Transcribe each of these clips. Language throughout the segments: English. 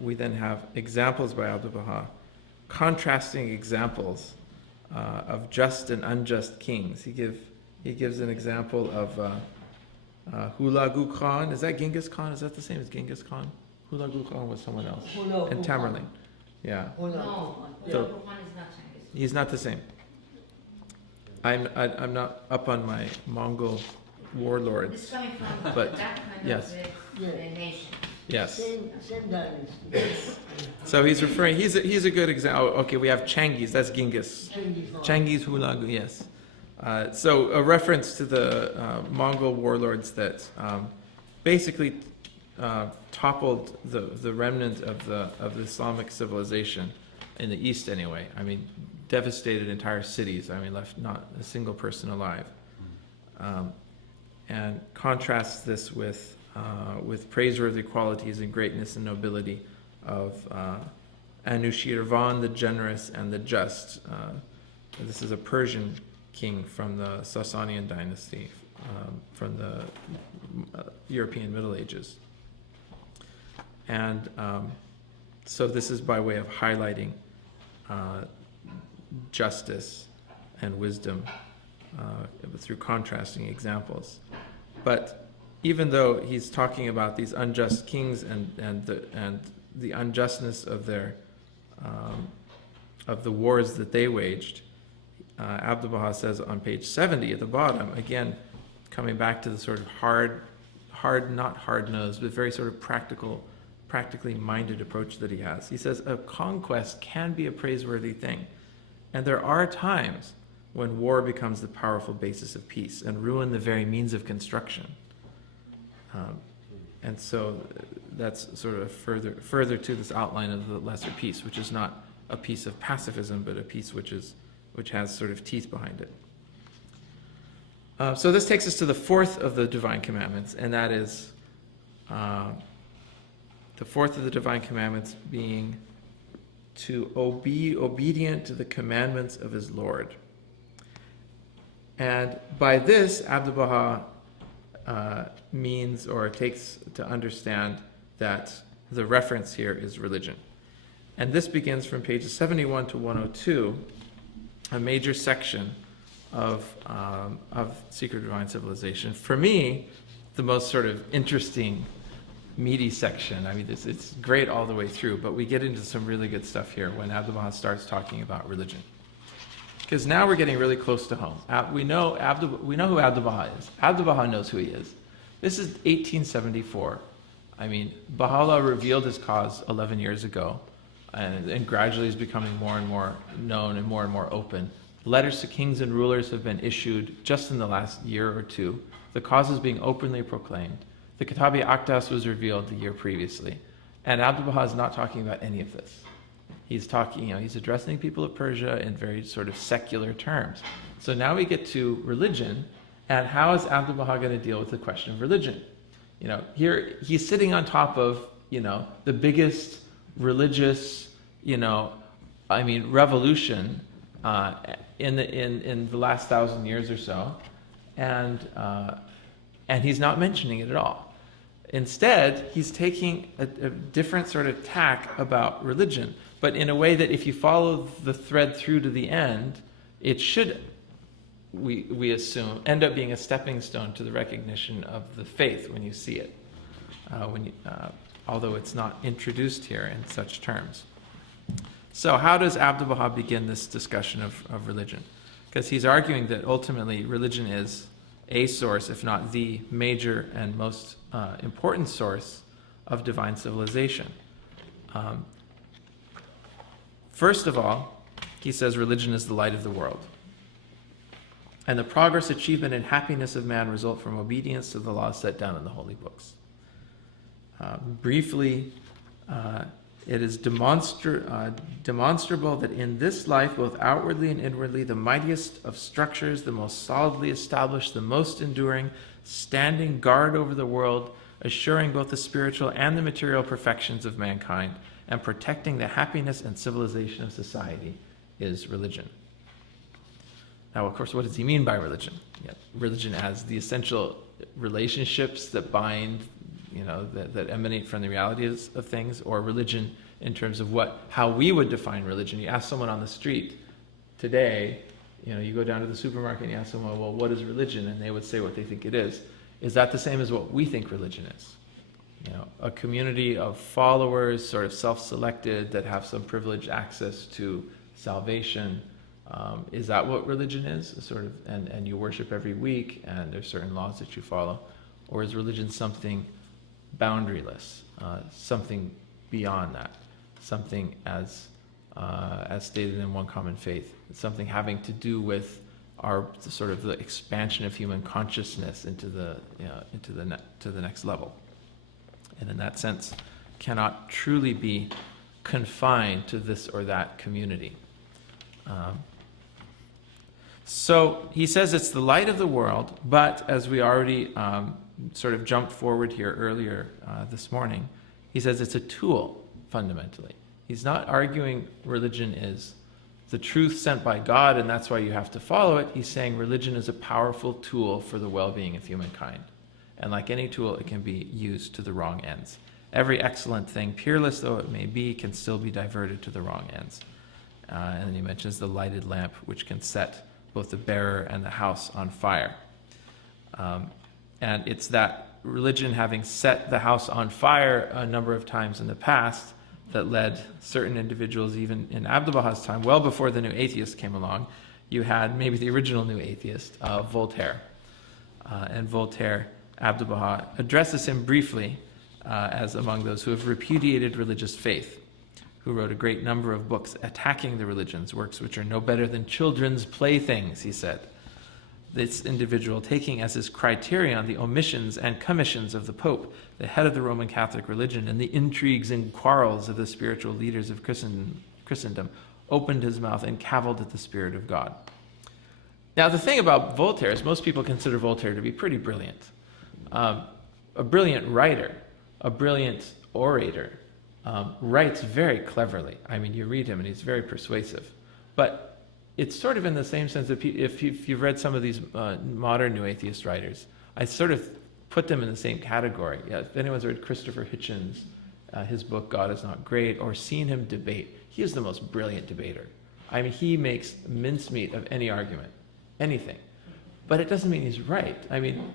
we then have examples by Abdu'l-Baha, contrasting examples of just and unjust kings. He gives an example of Hulagu Khan. Is that Genghis Khan? Is that the same as Genghis Khan? Hulagu Khan was someone else. And Tamerlane. Yeah. No, Hulagu Khan is not Chinese. He's not the same. I'm not up on my Mongol warlords. It's coming from But, that kind yes. of nation. Yes. Same dynasty. So he's referring. He's a good example. Oh, okay, we have Changiz. That's Genghis. Changiz Hulagu. Yes. So a reference to the Mongol warlords that basically toppled the remnant of the Islamic civilization in the East. Anyway, I mean, devastated entire cities. I mean, left not a single person alive. And contrasts this with praiseworthy qualities and greatness and nobility of Anushirvan, the generous and the just. This is a Persian king from the Sasanian dynasty, from the European Middle Ages. And so this is by way of highlighting justice and wisdom through contrasting examples. But even though he's talking about these unjust kings and the unjustness of their of the wars that they waged, Abdu'l-Baha says on page 70 at the bottom, again coming back to the sort of hard, not hard-nosed, but very sort of practically minded approach that he has. He says a conquest can be a praiseworthy thing, and there are times when war becomes the powerful basis of peace and ruin the very means of construction. And so that's sort of further to this outline of the lesser peace, which is not a piece of pacifism, but a piece which has sort of teeth behind it. So this takes us to the fourth of the divine commandments, and that is the fourth of the divine commandments being to be obedient to the commandments of his Lord. And by this, Abdu'l-Baha means or takes to understand that the reference here is religion. And this begins from pages 71 to 102, a major section of Secret Divine Civilization. For me, the most sort of interesting, meaty section. I mean, it's great all the way through, but we get into some really good stuff here when Abdu'l-Baha starts talking about religion. Because now we're getting really close to home. We know who Abdu'l-Baha is. Abdu'l-Baha knows who he is. This is 1874. I mean, Baha'u'llah revealed his cause 11 years ago, and gradually is becoming more and more known and more open. Letters to kings and rulers have been issued just in the last year or two. The cause is being openly proclaimed. The Kitab-i-Aqdas was revealed the year previously. And Abdu'l-Baha is not talking about any of this. He's talking, he's addressing people of Persia in very sort of secular terms. So now we get to religion, and how is Abdu'l-Baha going to deal with the question of religion? Here he's sitting on top of, the biggest religious, revolution in the last 1,000 years or so, and he's not mentioning it at all. Instead, he's taking a different sort of tack about religion, but in a way that if you follow the thread through to the end, it should, we assume, end up being a stepping stone to the recognition of the faith when you see it, although it's not introduced here in such terms. So how does Abdu'l-Baha begin this discussion of religion? Because he's arguing that ultimately religion is a source, if not the major and most important source of divine civilization. First of all, he says religion is the light of the world. And the progress, achievement, and happiness of man result from obedience to the laws set down in the holy books. Briefly, it is demonstrable that in this life, both outwardly and inwardly, the mightiest of structures, the most solidly established, the most enduring, standing guard over the world, assuring both the spiritual and the material perfections of mankind, and protecting the happiness and civilization of society, is religion. Now, of course, what does he mean by religion? Religion as the essential relationships that bind that emanate from the realities of things, or religion in terms of how we would define religion. You ask someone on the street today, you go down to the supermarket and you ask someone, well, what is religion? And they would say what they think it is. Is that the same as what we think religion is? A community of followers, sort of self-selected, that have some privileged access to salvation. Is that what religion is? And you worship every week, and there's certain laws that you follow? Or is religion something boundaryless, something beyond that, something as stated in One Common Faith, something having to do with the expansion of human consciousness into the next level, and in that sense cannot truly be confined to this or that community. So he says it's the light of the world, but as we already sort of jumped forward here earlier this morning, he says it's a tool, fundamentally. He's not arguing religion is the truth sent by God and that's why you have to follow it. He's saying religion is a powerful tool for the well-being of humankind. And like any tool, it can be used to the wrong ends. Every excellent thing, peerless though it may be, can still be diverted to the wrong ends. And then he mentions the lighted lamp, which can set both the bearer and the house on fire. And it's that religion having set the house on fire a number of times in the past that led certain individuals, even in Abdu'l-Baha's time, well before the new atheist came along. You had maybe the original new atheist, Voltaire. And Voltaire, Abdu'l-Baha addresses him briefly as among those who have repudiated religious faith, who wrote a great number of books attacking the religions, works which are no better than children's playthings, he said. This individual, taking as his criterion the omissions and commissions of the Pope, the head of the Roman Catholic religion, and the intrigues and quarrels of the spiritual leaders of Christendom, opened his mouth and cavilled at the Spirit of God. Now, the thing about Voltaire is most people consider Voltaire to be pretty brilliant. A brilliant writer, a brilliant orator, writes very cleverly. I mean, you read him and he's very persuasive. But it's sort of in the same sense that if you've read some of these modern New Atheist writers, I sort of put them in the same category. Yeah, if anyone's read Christopher Hitchens, his book, God is Not Great, or seen him debate, he is the most brilliant debater. I mean, he makes mincemeat of any argument, anything. But it doesn't mean he's right. I mean,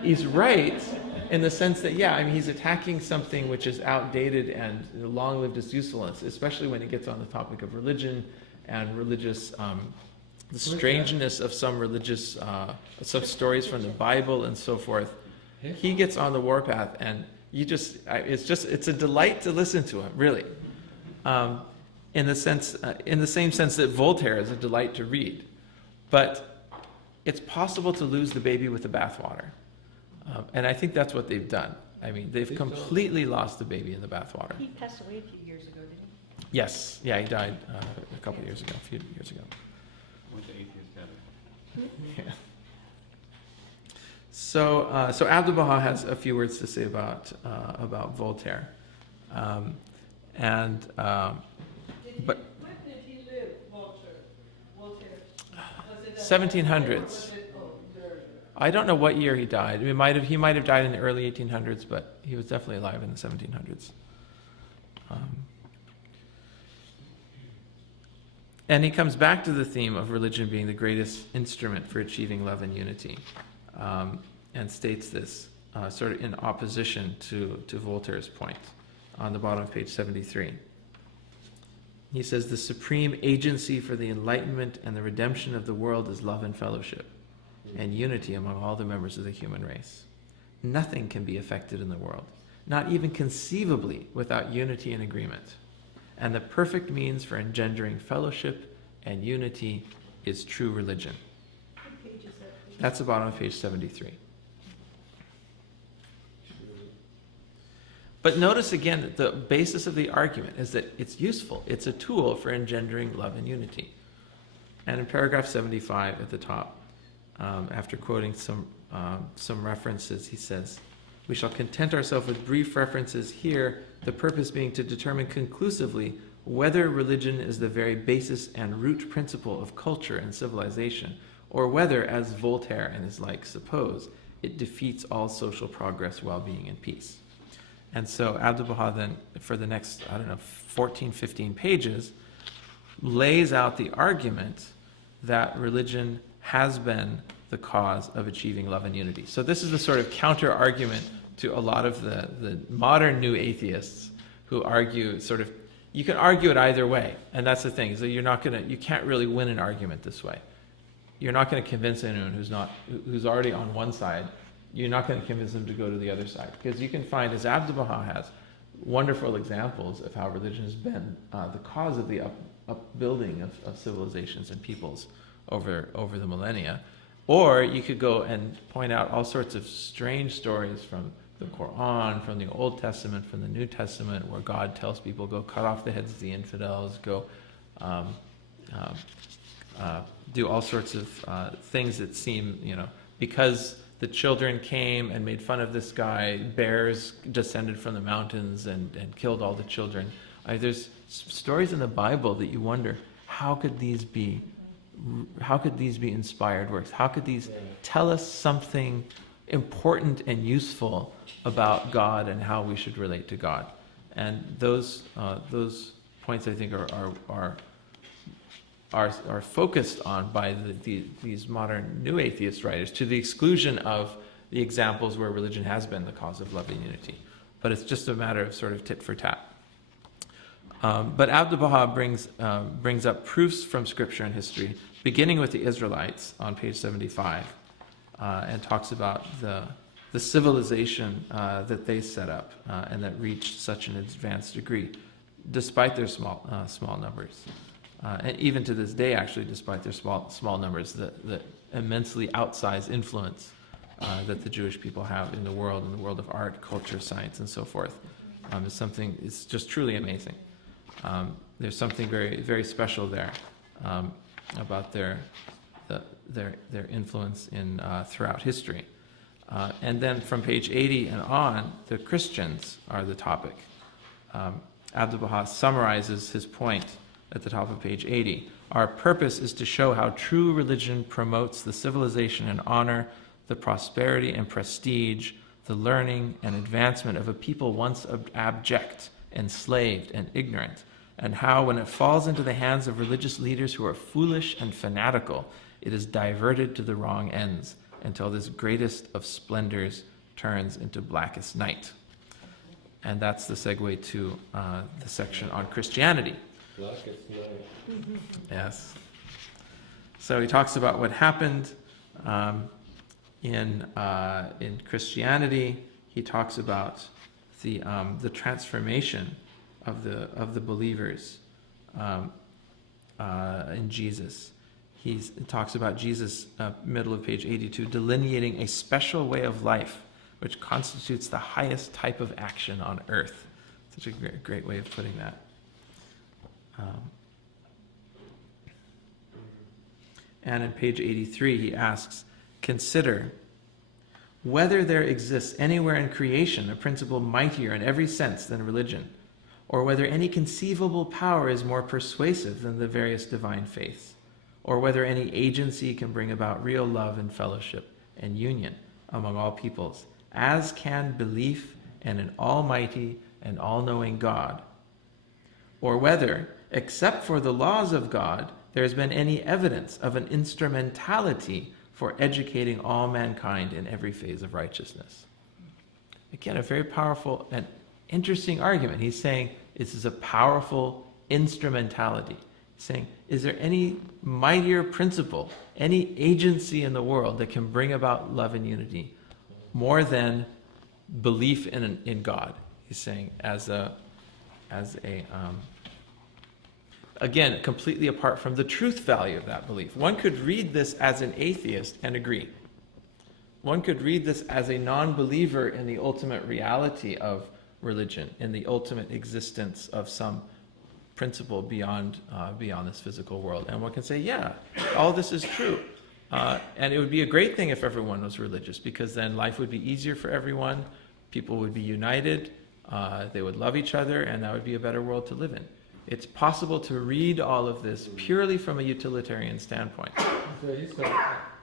he's right in the sense that, he's attacking something which is outdated and long-lived its usefulness, especially when he gets on the topic of religion and religious, the strangeness of some religious, some stories from the Bible and so forth. He gets on the warpath, and it's a delight to listen to him, really. In the same sense that Voltaire is a delight to read. But it's possible to lose the baby with the bathwater. And I think that's what they've done. I mean, they've completely lost the baby in the bathwater. He passed away a few years ago, didn't he? Yes, he died a few years ago. Went to atheist heaven. Yeah. So Abdu'l-Baha has a few words to say about Voltaire, but When did he live, Voltaire? Was it 1700s. I don't know what year he died. He might have died in the early 1800s, but he was definitely alive in the 1700s. And he comes back to the theme of religion being the greatest instrument for achieving love and unity, and states this sort of in opposition to Voltaire's point on the bottom of page 73. He says, the supreme agency for the enlightenment and the redemption of the world is love and fellowship, and unity among all the members of the human race. Nothing can be effected in the world, not even conceivably, without unity and agreement. And the perfect means for engendering fellowship and unity is true religion. What page is that? That's the bottom of page 73. But notice again that the basis of the argument is that it's useful. It's a tool for engendering love and unity. And in paragraph 75 at the top, after quoting some references, he says, we shall content ourselves with brief references here, the purpose being to determine conclusively whether religion is the very basis and root principle of culture and civilization, or whether, as Voltaire and his like suppose, it defeats all social progress, well-being, and peace. And so Abdu'l-Baha then, for the next, 14, 15 pages, lays out the argument that religion has been the cause of achieving love and unity. So this is the sort of counter-argument to a lot of the modern new atheists who argue you can argue it either way, and that's the thing, so you can't really win an argument this way. You're not going to convince anyone who's already on one side. You're not going to convince them to go to the other side, because you can find, as Abdu'l-Baha has, wonderful examples of how religion has been the cause of the upbuilding of civilizations and peoples over the millennia. Or you could go and point out all sorts of strange stories from the Quran, from the Old Testament, from the New Testament, where God tells people, go cut off the heads of the infidels, go do all sorts of things that seem, because the children came and made fun of this guy, bears descended from the mountains and killed all the children. There's stories in the Bible that you wonder, how could these be inspired works? How could these tell us something important and useful about God and how we should relate to God? And those points, I think, are focused on by these modern new atheist writers, to the exclusion of the examples where religion has been the cause of love and unity. But it's just a matter of sort of tit for tat. But Abdu'l-Baha brings up proofs from scripture and history, beginning with the Israelites on page 75, and talks about the civilization that they set up and that reached such an advanced degree, despite their small numbers. And even to this day, actually, despite their small numbers, the immensely outsized influence that the Jewish people have in the world of art, culture, science, and so forth, is something, it's just truly amazing. There's something very, very special there about their influence in throughout history. And then from page 80 and on, the Christians are the topic. Abdu'l-Baha summarizes his point at the top of page 80. Our purpose is to show how true religion promotes the civilization and honor, the prosperity and prestige, the learning and advancement of a people once abject, enslaved, and ignorant, and how, when it falls into the hands of religious leaders who are foolish and fanatical, it is diverted to the wrong ends until this greatest of splendors turns into blackest night. And that's the segue to the section on Christianity. Blackest night. Yes. So he talks about what happened in Christianity. He talks about the transformation of the believers in Jesus. He talks about Jesus, middle of page 82, delineating a special way of life which constitutes the highest type of action on earth. Such a great way of putting that. And in page 83, he asks, consider whether there exists anywhere in creation a principle mightier in every sense than religion, or whether any conceivable power is more persuasive than the various divine faiths, or whether any agency can bring about real love and fellowship and union among all peoples, as can belief in an almighty and all-knowing God, or whether, except for the laws of God, there has been any evidence of an instrumentality for educating all mankind in every phase of righteousness. Again, a very powerful and interesting argument. He's saying this is a powerful instrumentality. He's saying, is there any mightier principle, any agency in the world that can bring about love and unity more than belief in God? He's saying again, completely apart from the truth value of that belief. One could read this as an atheist and agree. One could read this as a non-believer in the ultimate reality of religion, in the ultimate existence of some principle beyond this physical world. And one can say, yeah, all this is true. And it would be a great thing if everyone was religious, because then life would be easier for everyone, people would be united, they would love each other, and that would be a better world to live in. It's possible to read all of this purely from a utilitarian standpoint. So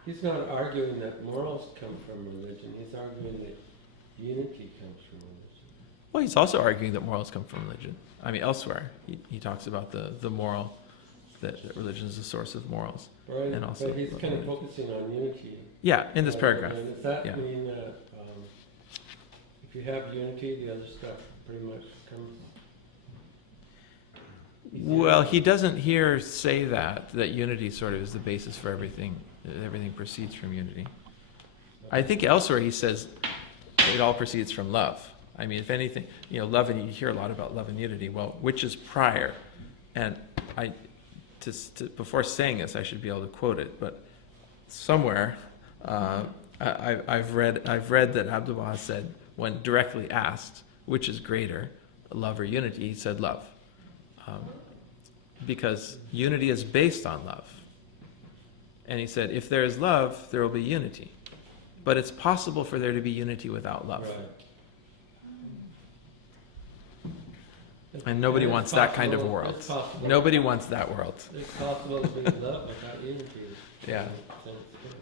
He's not arguing that morals come from religion, he's arguing that unity comes from religion. Well, he's also arguing that morals come from religion. I mean, elsewhere, he talks about the moral, that religion is the source of morals. Right, And also but he's kind of focusing on unity. Yeah, in this paragraph. And does that Yeah. mean that if you have unity, the other stuff pretty much comes? Well, he doesn't here say that unity sort of is the basis for everything, that everything proceeds from unity. I think elsewhere he says it all proceeds from love. I mean, if anything, love, and you hear a lot about love and unity. Well, which is prior? And before saying this, I should be able to quote it, but somewhere I've read that Abdu'l-Baha said, when directly asked which is greater, love or unity, he said love. Because unity is based on love. And he said, if there is love, there will be unity. But it's possible for there to be unity without love. Right. And nobody it's wants that kind of possible- world. it's possible- Nobody wants that world. It's possible to be love without unity. Yeah. So it's good.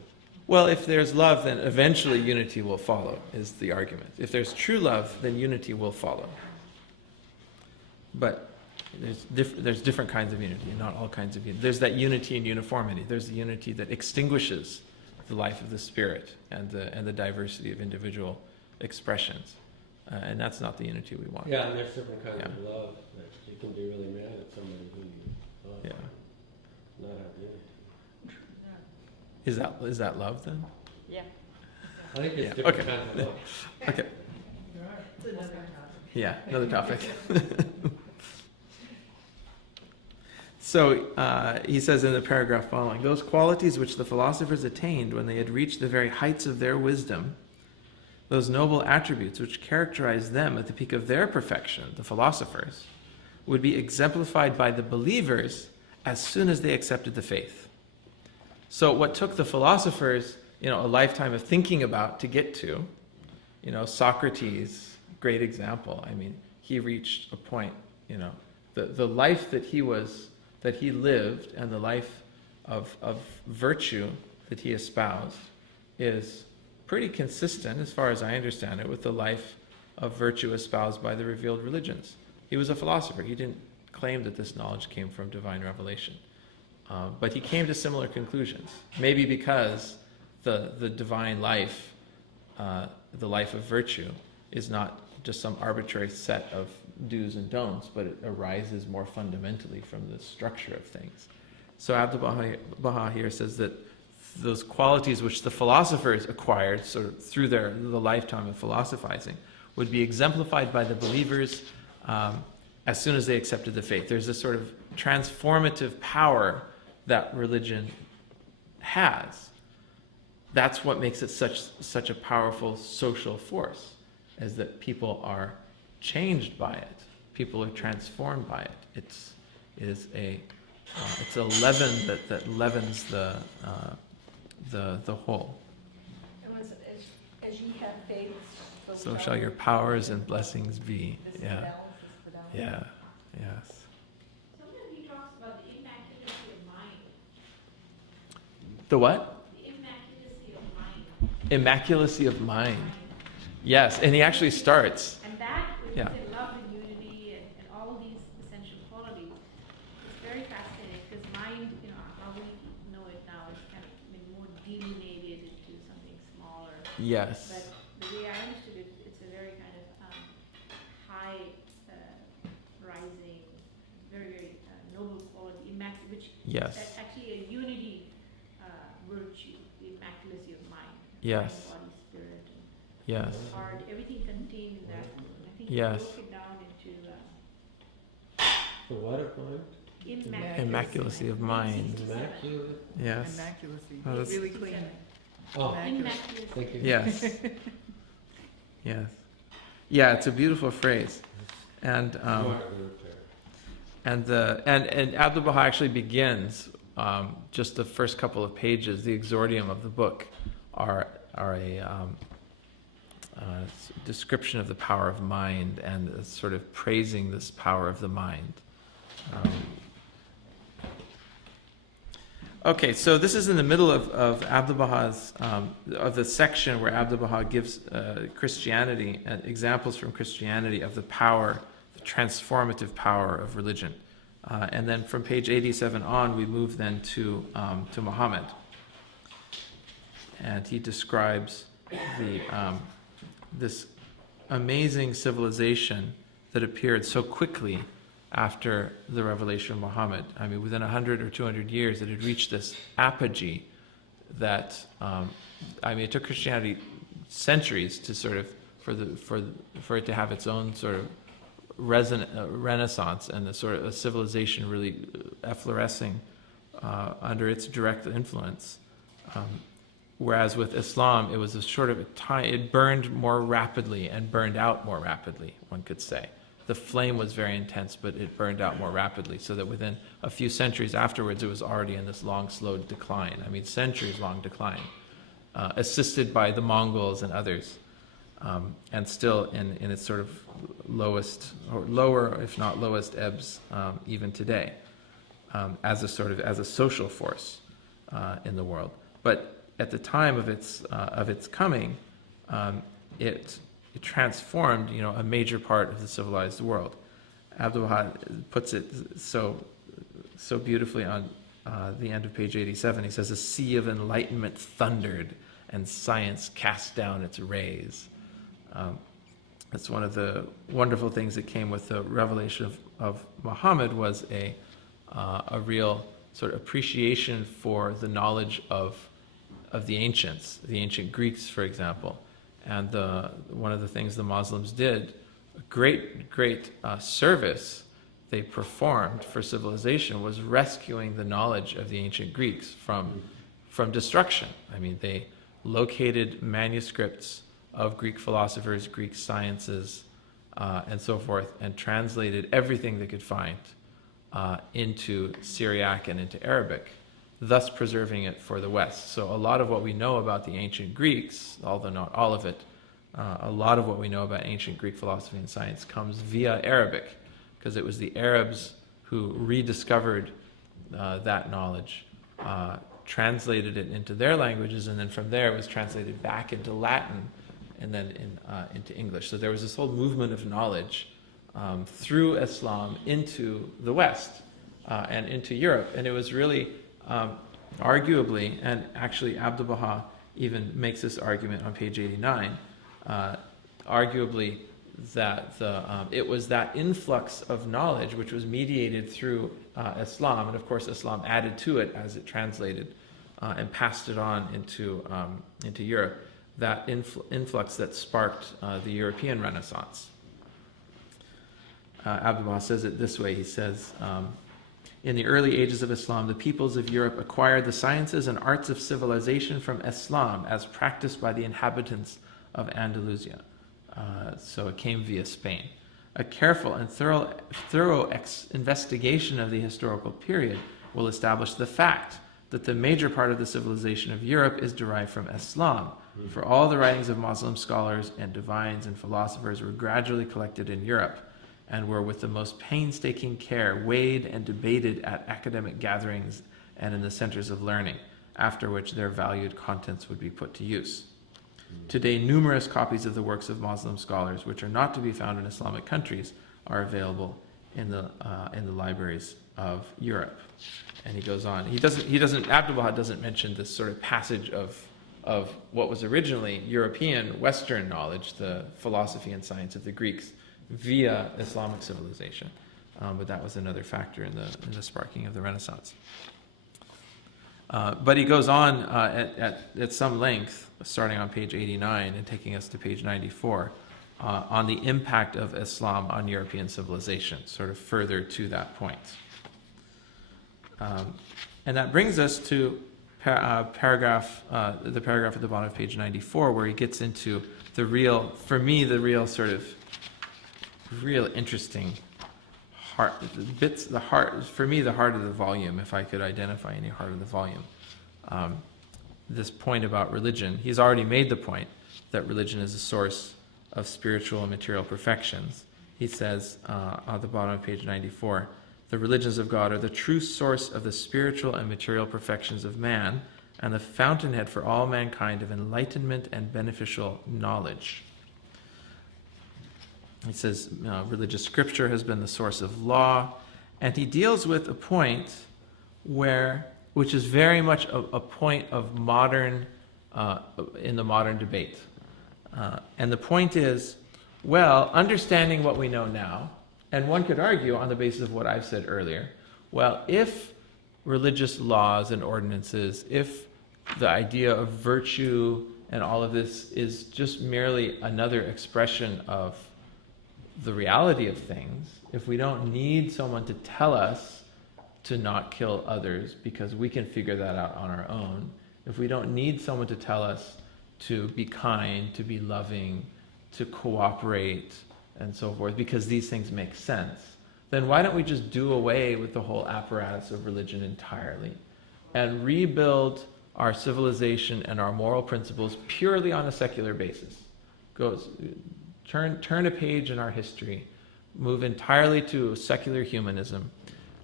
Well, if there's love, then eventually unity will follow, is the argument. If there's true love, then unity will follow. But there's different kinds of unity, not all kinds of unity. There's that unity and uniformity. There's the unity that extinguishes the life of the spirit and the diversity of individual expressions. And that's not the unity we want. Yeah, and there's different kinds of Yeah. love that you can be really mad at somebody who you love. Yeah. Not have unity. Is that love then? Yeah. I think it's Yeah, different okay. kinds of love. Okay. It's another topic. Yeah, another topic. So he says in the paragraph following, those qualities which the philosophers attained when they had reached the very heights of their wisdom, those noble attributes which characterized them at the peak of their perfection, the philosophers, would be exemplified by the believers as soon as they accepted the faith. So what took the philosophers, a lifetime of thinking about to get to, Socrates, great example. I mean, he reached a point, the life that he lived and the life of virtue that he espoused is pretty consistent, as far as I understand it, with the life of virtue espoused by the revealed religions. He was a philosopher. He didn't claim that this knowledge came from divine revelation. But he came to similar conclusions. Maybe because the divine life, the life of virtue, is not just some arbitrary set of do's and don'ts, but it arises more fundamentally from the structure of things. So Abdu'l-Baha here says that those qualities which the philosophers acquired sort of through the lifetime of philosophizing would be exemplified by the believers as soon as they accepted the faith. There's this sort of transformative power that religion has. That's what makes it such a powerful social force, is that people are changed by it. People are transformed by it. It's a leaven that leavens the whole. It was, as ye have faith, So shall your powers and blessings be. This is Yeah. balance, this is the balance. Yeah. Yes. Sometimes he talks about the immaculacy of mind. The what? The immaculacy of mind. Immaculacy of mind. Yes, and he actually starts. And that, when Yeah. you say love and unity and all these essential qualities, it's very fascinating because mind, how we know it now is kind of been more delineated into something smaller. Yes. But the way I understood it, it's a very kind of high rising, very, very noble quality, which Yes. is actually a unity virtue, the immaculacy of mind. Yes. Mind, body, spirit, Yes. and heart, everything contained in that. I think Yes. he broke it down into The what of mind? Immaculacy of mind. Immaculate? Yes. Immaculacy. Oh, that's- Really clean. Oh, Immaculacy. thank you. Yes. Yes. Yeah, it's a beautiful phrase. And Smart word there. and Abdu'l-Baha actually begins just the first couple of pages. The exordium of the book are a description of the power of mind and sort of praising this power of the mind. Okay, so this is in the middle of Abdu'l-Baha's, of the section where Abdu'l-Baha gives Christianity, examples from Christianity of the power, the transformative power of religion. And then from page 87 on, we move then to Muhammad. And he describes this amazing civilization that appeared so quickly after the revelation of Muhammad. I mean, within 100 or 200 years, it had reached this apogee that, it took Christianity centuries to sort of, for it to have its own sort of renaissance and a sort of a civilization really efflorescing under its direct influence. Whereas with Islam, it was a sort of it burned more rapidly and burned out more rapidly, one could say. The flame was very intense, but it burned out more rapidly, so that within a few centuries afterwards, it was already in this long, slow decline. I mean, centuries-long decline, assisted by the Mongols and others, and still in its sort of lowest, or lower, if not lowest ebbs, even today, as a social force in the world. But at the time of its coming, it transformed, a major part of the civilized world. Abdu'l-Baha puts it so beautifully on the end of page 87. He says, "A sea of enlightenment thundered, and science cast down its rays." That's one of the wonderful things that came with the revelation of Muhammad, was a real sort of appreciation for the knowledge of the ancients, the ancient Greeks, for example. And one of the things the Muslims did, a great service they performed for civilization, was rescuing the knowledge of the ancient Greeks from destruction. I mean, they located manuscripts of Greek philosophers, Greek sciences, and so forth, and translated everything they could find into Syriac and into Arabic, thus preserving it for the West. So a lot of what we know about the ancient Greeks, although not all of it, a lot of what we know about ancient Greek philosophy and science comes via Arabic, because it was the Arabs who rediscovered that knowledge, translated it into their languages, and then from there it was translated back into Latin, and then into English. So there was this whole movement of knowledge through Islam into the West and into Europe. And it was really, arguably, and actually Abdu'l-Baha even makes this argument on page 89, arguably that it was that influx of knowledge which was mediated through Islam, and of course Islam added to it as it translated and passed it on into Europe, that influx that sparked the European Renaissance. Abdu'l-Baha says it this way. He says, in the early ages of Islam, the peoples of Europe acquired the sciences and arts of civilization from Islam as practiced by the inhabitants of Andalusia. So it came via Spain. A careful and thorough investigation of the historical period will establish the fact that the major part of the civilization of Europe is derived from Islam. For all the writings of Muslim scholars and divines and philosophers were gradually collected in Europe, and were with the most painstaking care weighed and debated at academic gatherings and in the centers of learning, after which their valued contents would be put to use. Today, numerous copies of the works of Muslim scholars, which are not to be found in Islamic countries, are available in the libraries of Europe. And he goes on. Abdu'l-Baha doesn't mention this sort of passage of what was originally European, Western knowledge, the philosophy and science of the Greeks, via Islamic civilization. But that was another factor in the sparking of the Renaissance. But he goes on at some length, starting on page 89 and taking us to page 94, on the impact of Islam on European civilization, sort of further to that point. And that brings us to the paragraph at the bottom of page 94, where he gets into the real interesting heart of the volume, if I could identify any heart of the volume. This point about religion. He's already made the point that religion is a source of spiritual and material perfections. He says at the bottom of page 94, the religions of God are the true source of the spiritual and material perfections of man, and the fountainhead for all mankind of enlightenment and beneficial knowledge. He says religious scripture has been the source of law, and he deals with a point which is very much a point of modern, in the modern debate. And the point is, well, understanding what we know now, and one could argue on the basis of what I've said earlier, well, if religious laws and ordinances, if the idea of virtue and all of this is just merely another expression of the reality of things, if we don't need someone to tell us to not kill others because we can figure that out on our own, if we don't need someone to tell us to be kind, to be loving, to cooperate, and so forth, because these things make sense, then why don't we just do away with the whole apparatus of religion entirely and rebuild our civilization and our moral principles purely on a secular basis? Turn a page in our history, move entirely to secular humanism,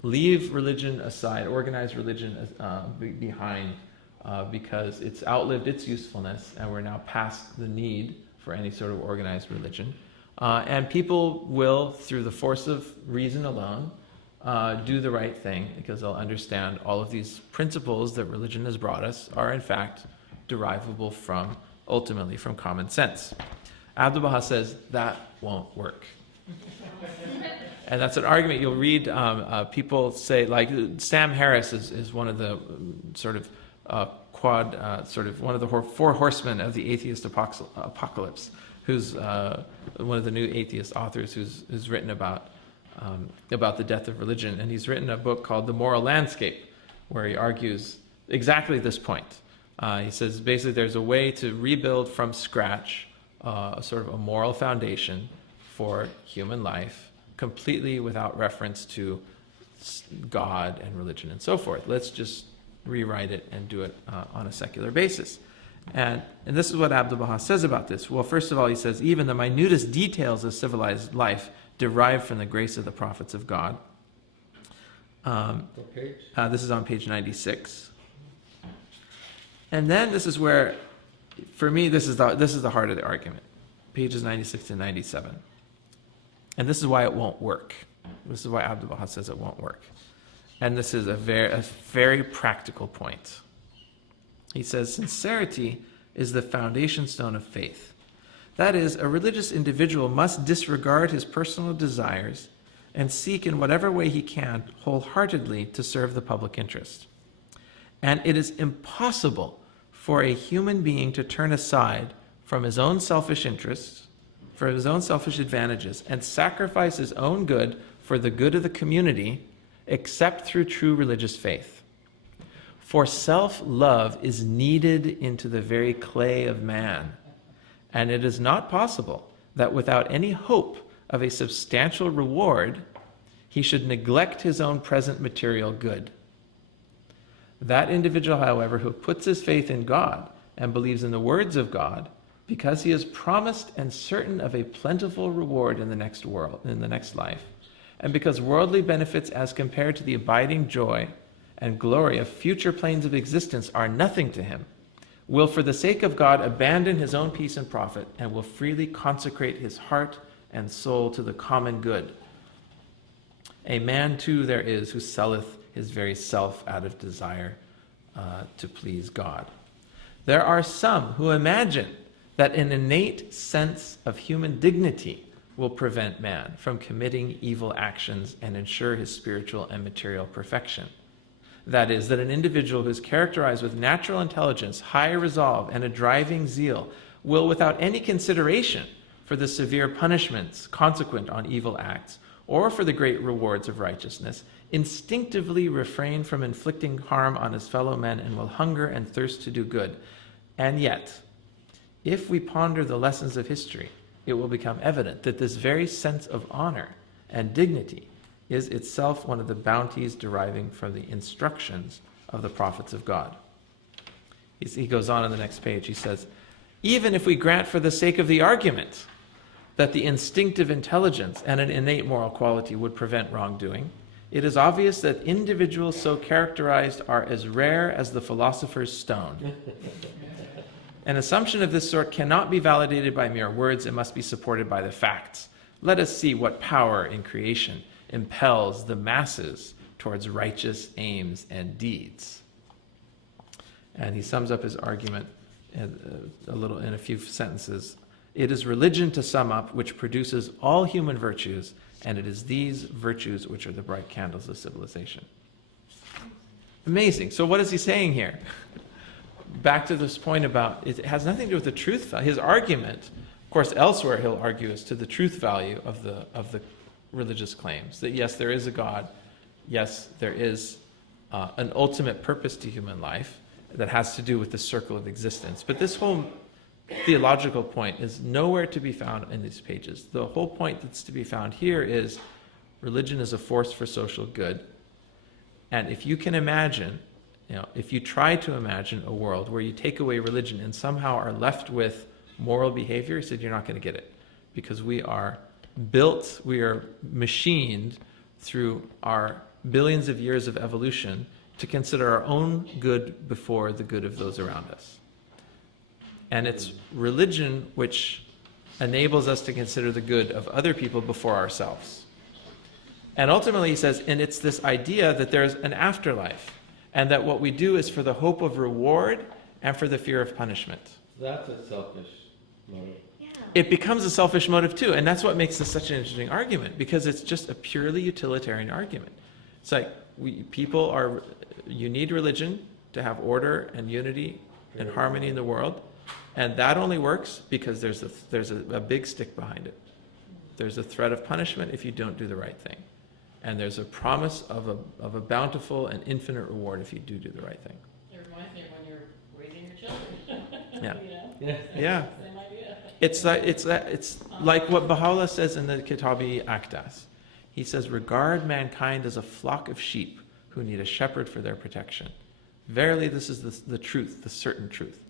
leave religion aside, organized religion behind, because it's outlived its usefulness, and we're now past the need for any sort of organized religion. And people will, through the force of reason alone, do the right thing, because they'll understand all of these principles that religion has brought us are in fact derivable from, ultimately, from common sense. Abdu'l-Baha says that won't work. And that's an argument you'll read people say, like Sam Harris is one of the sort of one of the four horsemen of the atheist apocalypse, who's one of the new atheist authors who's written about the death of religion. And he's written a book called The Moral Landscape, where he argues exactly this point. He says basically there's a way to rebuild from scratch sort of a moral foundation for human life, completely without reference to God and religion and so forth. Let's just rewrite it and do it on a secular basis. And this is what Abdu'l-Baha says about this. Well, first of all, he says, even the minutest details of civilized life derive from the grace of the prophets of God. What page? This is on page 96. And then this is where, for me, this is the heart of the argument. Pages 96 to 97. And this is why it won't work. This is why Abdu'l-Baha says it won't work. And this is a very practical point. He says, sincerity is the foundation stone of faith. That is, a religious individual must disregard his personal desires and seek in whatever way he can wholeheartedly to serve the public interest. And it is impossible for a human being to turn aside from his own selfish interests, for his own selfish advantages, and sacrifice his own good for the good of the community, except through true religious faith. For self-love is kneaded into the very clay of man, and it is not possible that without any hope of a substantial reward, he should neglect his own present material good. That individual, however, who puts his faith in God and believes in the words of God, because he is promised and certain of a plentiful reward in the next world, in the next life, and because worldly benefits as compared to the abiding joy and glory of future planes of existence are nothing to him, will for the sake of God abandon his own peace and profit, and will freely consecrate his heart and soul to the common good. A man too there is who selleth his very self out of desire to please God. There are some who imagine that an innate sense of human dignity will prevent man from committing evil actions and ensure his spiritual and material perfection. That is, that an individual who is characterized with natural intelligence, high resolve, and a driving zeal will, without any consideration for the severe punishments consequent on evil acts, or for the great rewards of righteousness, instinctively refrain from inflicting harm on his fellow men and will hunger and thirst to do good. And yet, if we ponder the lessons of history, it will become evident that this very sense of honor and dignity is itself one of the bounties deriving from the instructions of the prophets of God. He goes on the next page. He says, even if we grant for the sake of the argument that the instinctive intelligence and an innate moral quality would prevent wrongdoing, It is obvious that individuals so characterized are as rare as the philosopher's stone. An assumption of this sort cannot be validated by mere words, it must be supported by the facts. Let us see what power in creation impels the masses towards righteous aims and deeds. And he sums up his argument in a few sentences. It is religion, to sum up, which produces all human virtues, and it is these virtues which are the bright candles of civilization. Amazing. So what is he saying here? Back to this point about, it has nothing to do with the truth value. His argument, of course, elsewhere he'll argue as to the truth value of the religious claims. That yes, there is a God. Yes, there is an ultimate purpose to human life that has to do with the circle of existence. But this whole theological point is nowhere to be found in these pages. The whole point that's to be found here is religion is a force for social good. And if you can imagine, if you try to imagine a world where you take away religion and somehow are left with moral behavior, he said you're not going to get it. Because we are built, we are machined through our billions of years of evolution to consider our own good before the good of those around us. And it's religion which enables us to consider the good of other people before ourselves. And ultimately, he says, and it's this idea that there's an afterlife, and that what we do is for the hope of reward and for the fear of punishment. That's a selfish motive. Yeah. It becomes a selfish motive too, and that's what makes this such an interesting argument, because it's just a purely utilitarian argument. It's like, you need religion to have order and unity and harmony in the world, and that only works because there's a big stick behind it. There's a threat of punishment if you don't do the right thing. And there's a promise of a bountiful and infinite reward if you do the right thing. It reminds me of when you're raising your children. Yeah. You know? Yeah. Same idea. It's like what Baha'u'llah says in the Kitabi Akdas. He says, regard mankind as a flock of sheep who need a shepherd for their protection. Verily, this is the truth, the certain truth.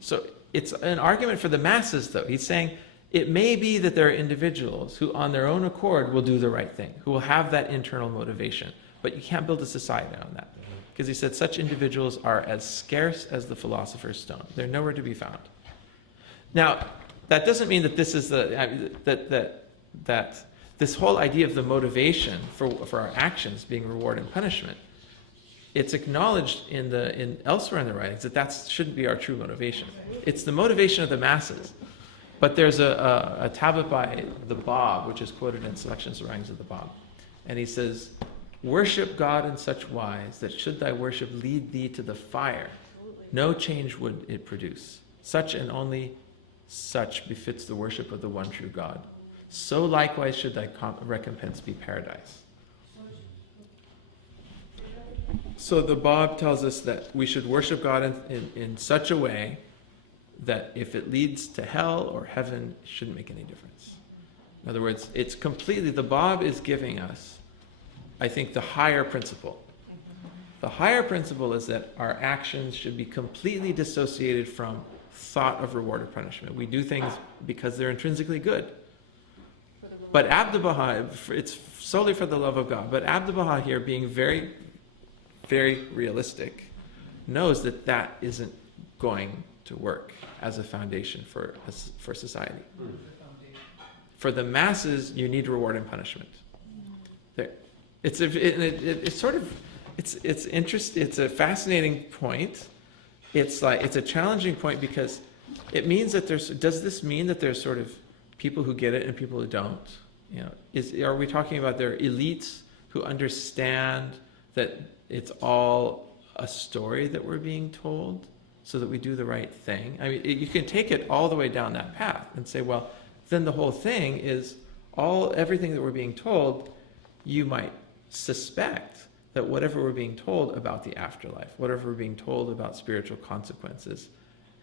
So it's an argument for the masses, though. He's saying it may be that there are individuals who on their own accord will do the right thing, who will have that internal motivation. But you can't build a society on that. Because he said such individuals are as scarce as the philosopher's stone. They're nowhere to be found. Now, that doesn't mean that this is that this whole idea of the motivation for our actions being reward and punishment, it's acknowledged elsewhere in the writings that shouldn't be our true motivation. It's the motivation of the masses. But there's a tablet by the Bab, which is quoted in Selections of Writings of the Bab. And he says, worship God in such wise that should thy worship lead thee to the fire, no change would it produce. Such and only such befits the worship of the one true God. So likewise should thy recompense be paradise. So the Bab tells us that we should worship God in such a way that if it leads to hell or heaven, it shouldn't make any difference. In other words, the Bab is giving us, I think, the higher principle. The higher principle is that our actions should be completely dissociated from thought of reward or punishment. We do things because they're intrinsically good. But Abdu'l-Baha, it's solely for the love of God. But Abdu'l-Baha here, being very, very realistic, knows that isn't going to work as a foundation for society. For the masses, you need reward and punishment. It's interesting. It's a fascinating point. It's a challenging point because it means that does this mean that there's sort of people who get it and people who don't? Are we talking about there are elites who understand that it's all a story that we're being told so that we do the right thing? I mean, you can take it all the way down that path and say, well, then the whole thing is everything that we're being told, you might suspect that whatever we're being told about the afterlife, whatever we're being told about spiritual consequences,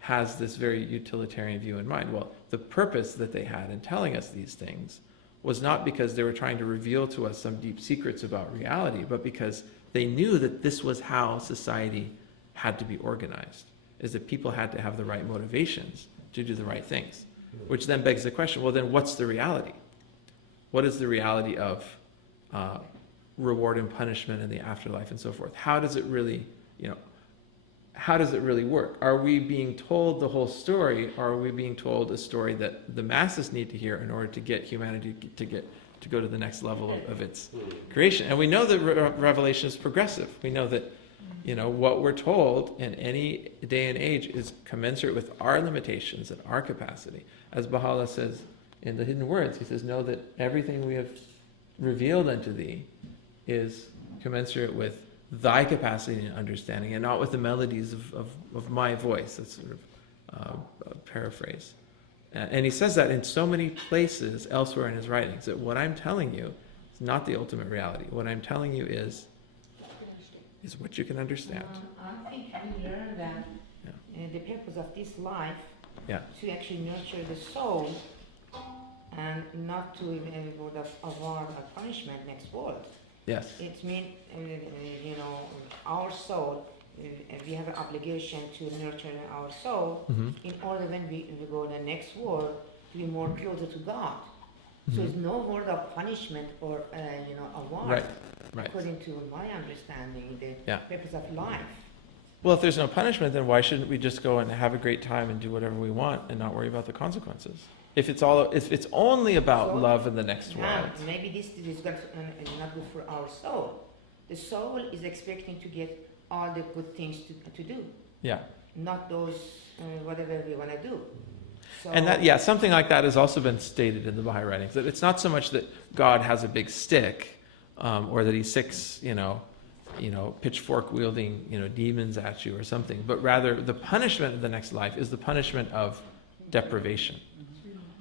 has this very utilitarian view in mind. Well, the purpose that they had in telling us these things was not because they were trying to reveal to us some deep secrets about reality, but because they knew that this was how society had to be organized, is that people had to have the right motivations to do the right things. Which then begs the question, well then what's the reality? What is the reality of reward and punishment in the afterlife and so forth. How does it really, how does it really work? Are we being told the whole story, or are we being told a story that the masses need to hear in order to get humanity to go to the next level of its creation? And we know that Revelation is progressive. We know that, what we're told in any day and age is commensurate with our limitations and our capacity. As Baha'u'llah says in the Hidden Words, he says, know that everything we have revealed unto thee is commensurate with thy capacity and understanding, and not with the melodies of my voice. That's sort of a paraphrase. And he says that in so many places elsewhere in his writings, that what I'm telling you is not the ultimate reality. What I'm telling you is what you can understand. I think we learn that the purpose of this life Yeah. to actually nurture the soul and not to word of award or punishment next world. Yes. It means, our soul, we have an obligation to nurture our soul in order when we go to the next world to be more closer to God. So it's no word of punishment or, award. Right. According to my understanding, the purpose of life. Well, if there's no punishment, then why shouldn't we just go and have a great time and do whatever we want and not worry about the consequences? If it's only about love in the next world. Maybe this is not good for our soul. The soul is expecting to get all the good things to do. Yeah. Not those whatever we want to do. So And that, something like that has also been stated in the Baha'i writings, that it's not so much that God has a big stick, or that he six, pitchfork wielding, demons at you or something, but rather the punishment of the next life is the punishment of deprivation.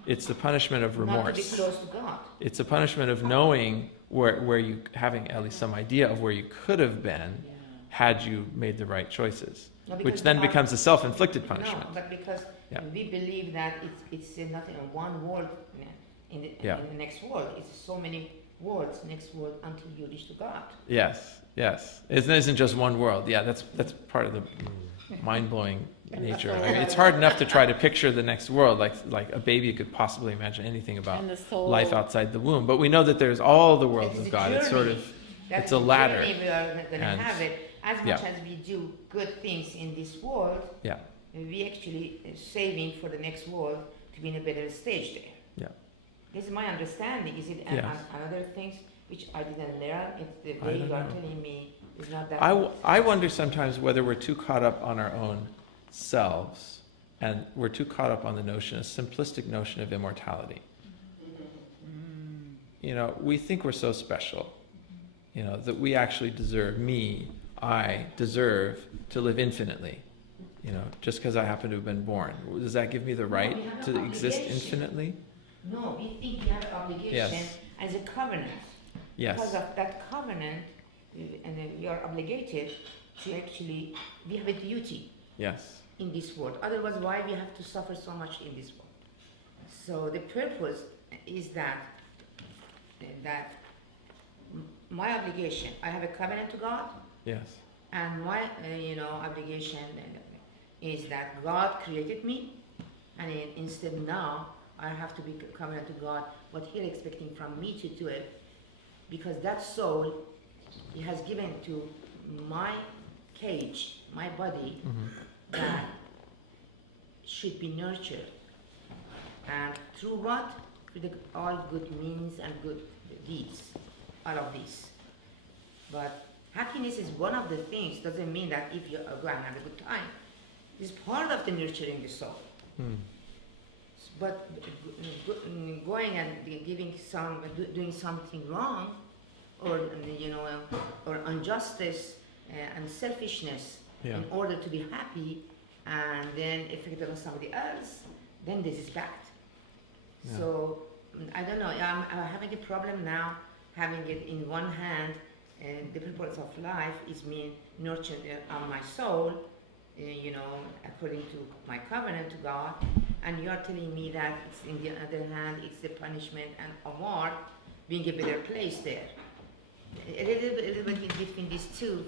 It's the punishment of remorse. Not to be close to God. It's a punishment of knowing where you, having at least some idea of where you could have been had you made the right choices, which then becomes a self-inflicted punishment. No, but because we believe that it's nothing, one world in the next world. It's so many worlds next world until you reach to God. Yes. It isn't just one world. Yeah, that's part of the mind-blowing nature. I mean, it's hard enough to try to picture the next world, like a baby could possibly imagine anything about life outside the womb. But we know that there's all the worlds of God. It's sort of, it's a ladder. We are going to have it. As much as we do good things in this world, we actually saving for the next world to be in a better stage there. Yeah. This is my understanding. Is it another things which I didn't learn? It's the way you are telling me is not that. I wonder sometimes whether we're too caught up on our own selves, and we're too caught up on the notion, a simplistic notion of immortality. We think we're so special, that we actually deserve, I deserve to live infinitely, just because I happen to have been born. Does that give me the right to exist infinitely? No, we think we have an obligation as a covenant. Yes. Because of that covenant, and we are obligated to actually, we have a duty. Yes. In this world. Otherwise, why we have to suffer so much in this world? So the purpose is that my obligation, I have a covenant to God. Yes. And my obligation is that God created me, and instead now I have to be covenant to God what He's expecting from me to do it, because that soul He has given to my cage, my body, that should be nurtured. And through what? Through all good means and good deeds, all of these. But happiness is one of the things. Doesn't mean that if you go and have a good time, it's part of the nurturing the soul. But going and doing something wrong, or or injustice and selfishness in order to be happy, and then affect it on somebody else, then this is bad. Yeah. So I don't know. I'm having a problem now, having it in one hand. The purpose of life is me nurtured on my soul, according to my covenant to God, and you are telling me that it's in the other hand, it's the punishment and award, being a better place there. A little bit between these two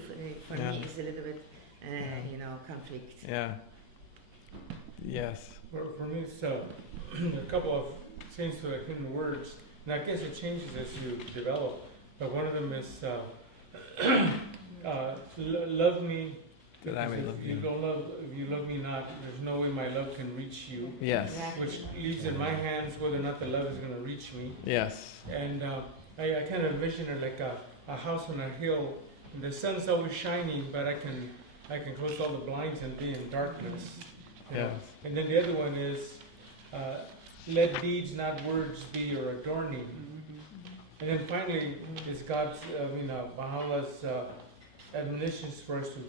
for me is a little bit, conflict. Yeah. Yes. For me, it's a couple of things to the hidden words, and I guess it changes as you develop. but one of them is love me. That I may love If you you. don't love, if you love me not, there's no way my love can reach you. Yes. Exactly. Which leaves in my hands whether or not the love is going to reach me. Yes. And I kind of envision it like a house on a hill. And the sun's always shining, but I can close all the blinds and be in darkness. you know. Yes. And then the other one is let deeds, not words, be your adorning. And then finally is God's, Baha'u'llah's admonitions for us to,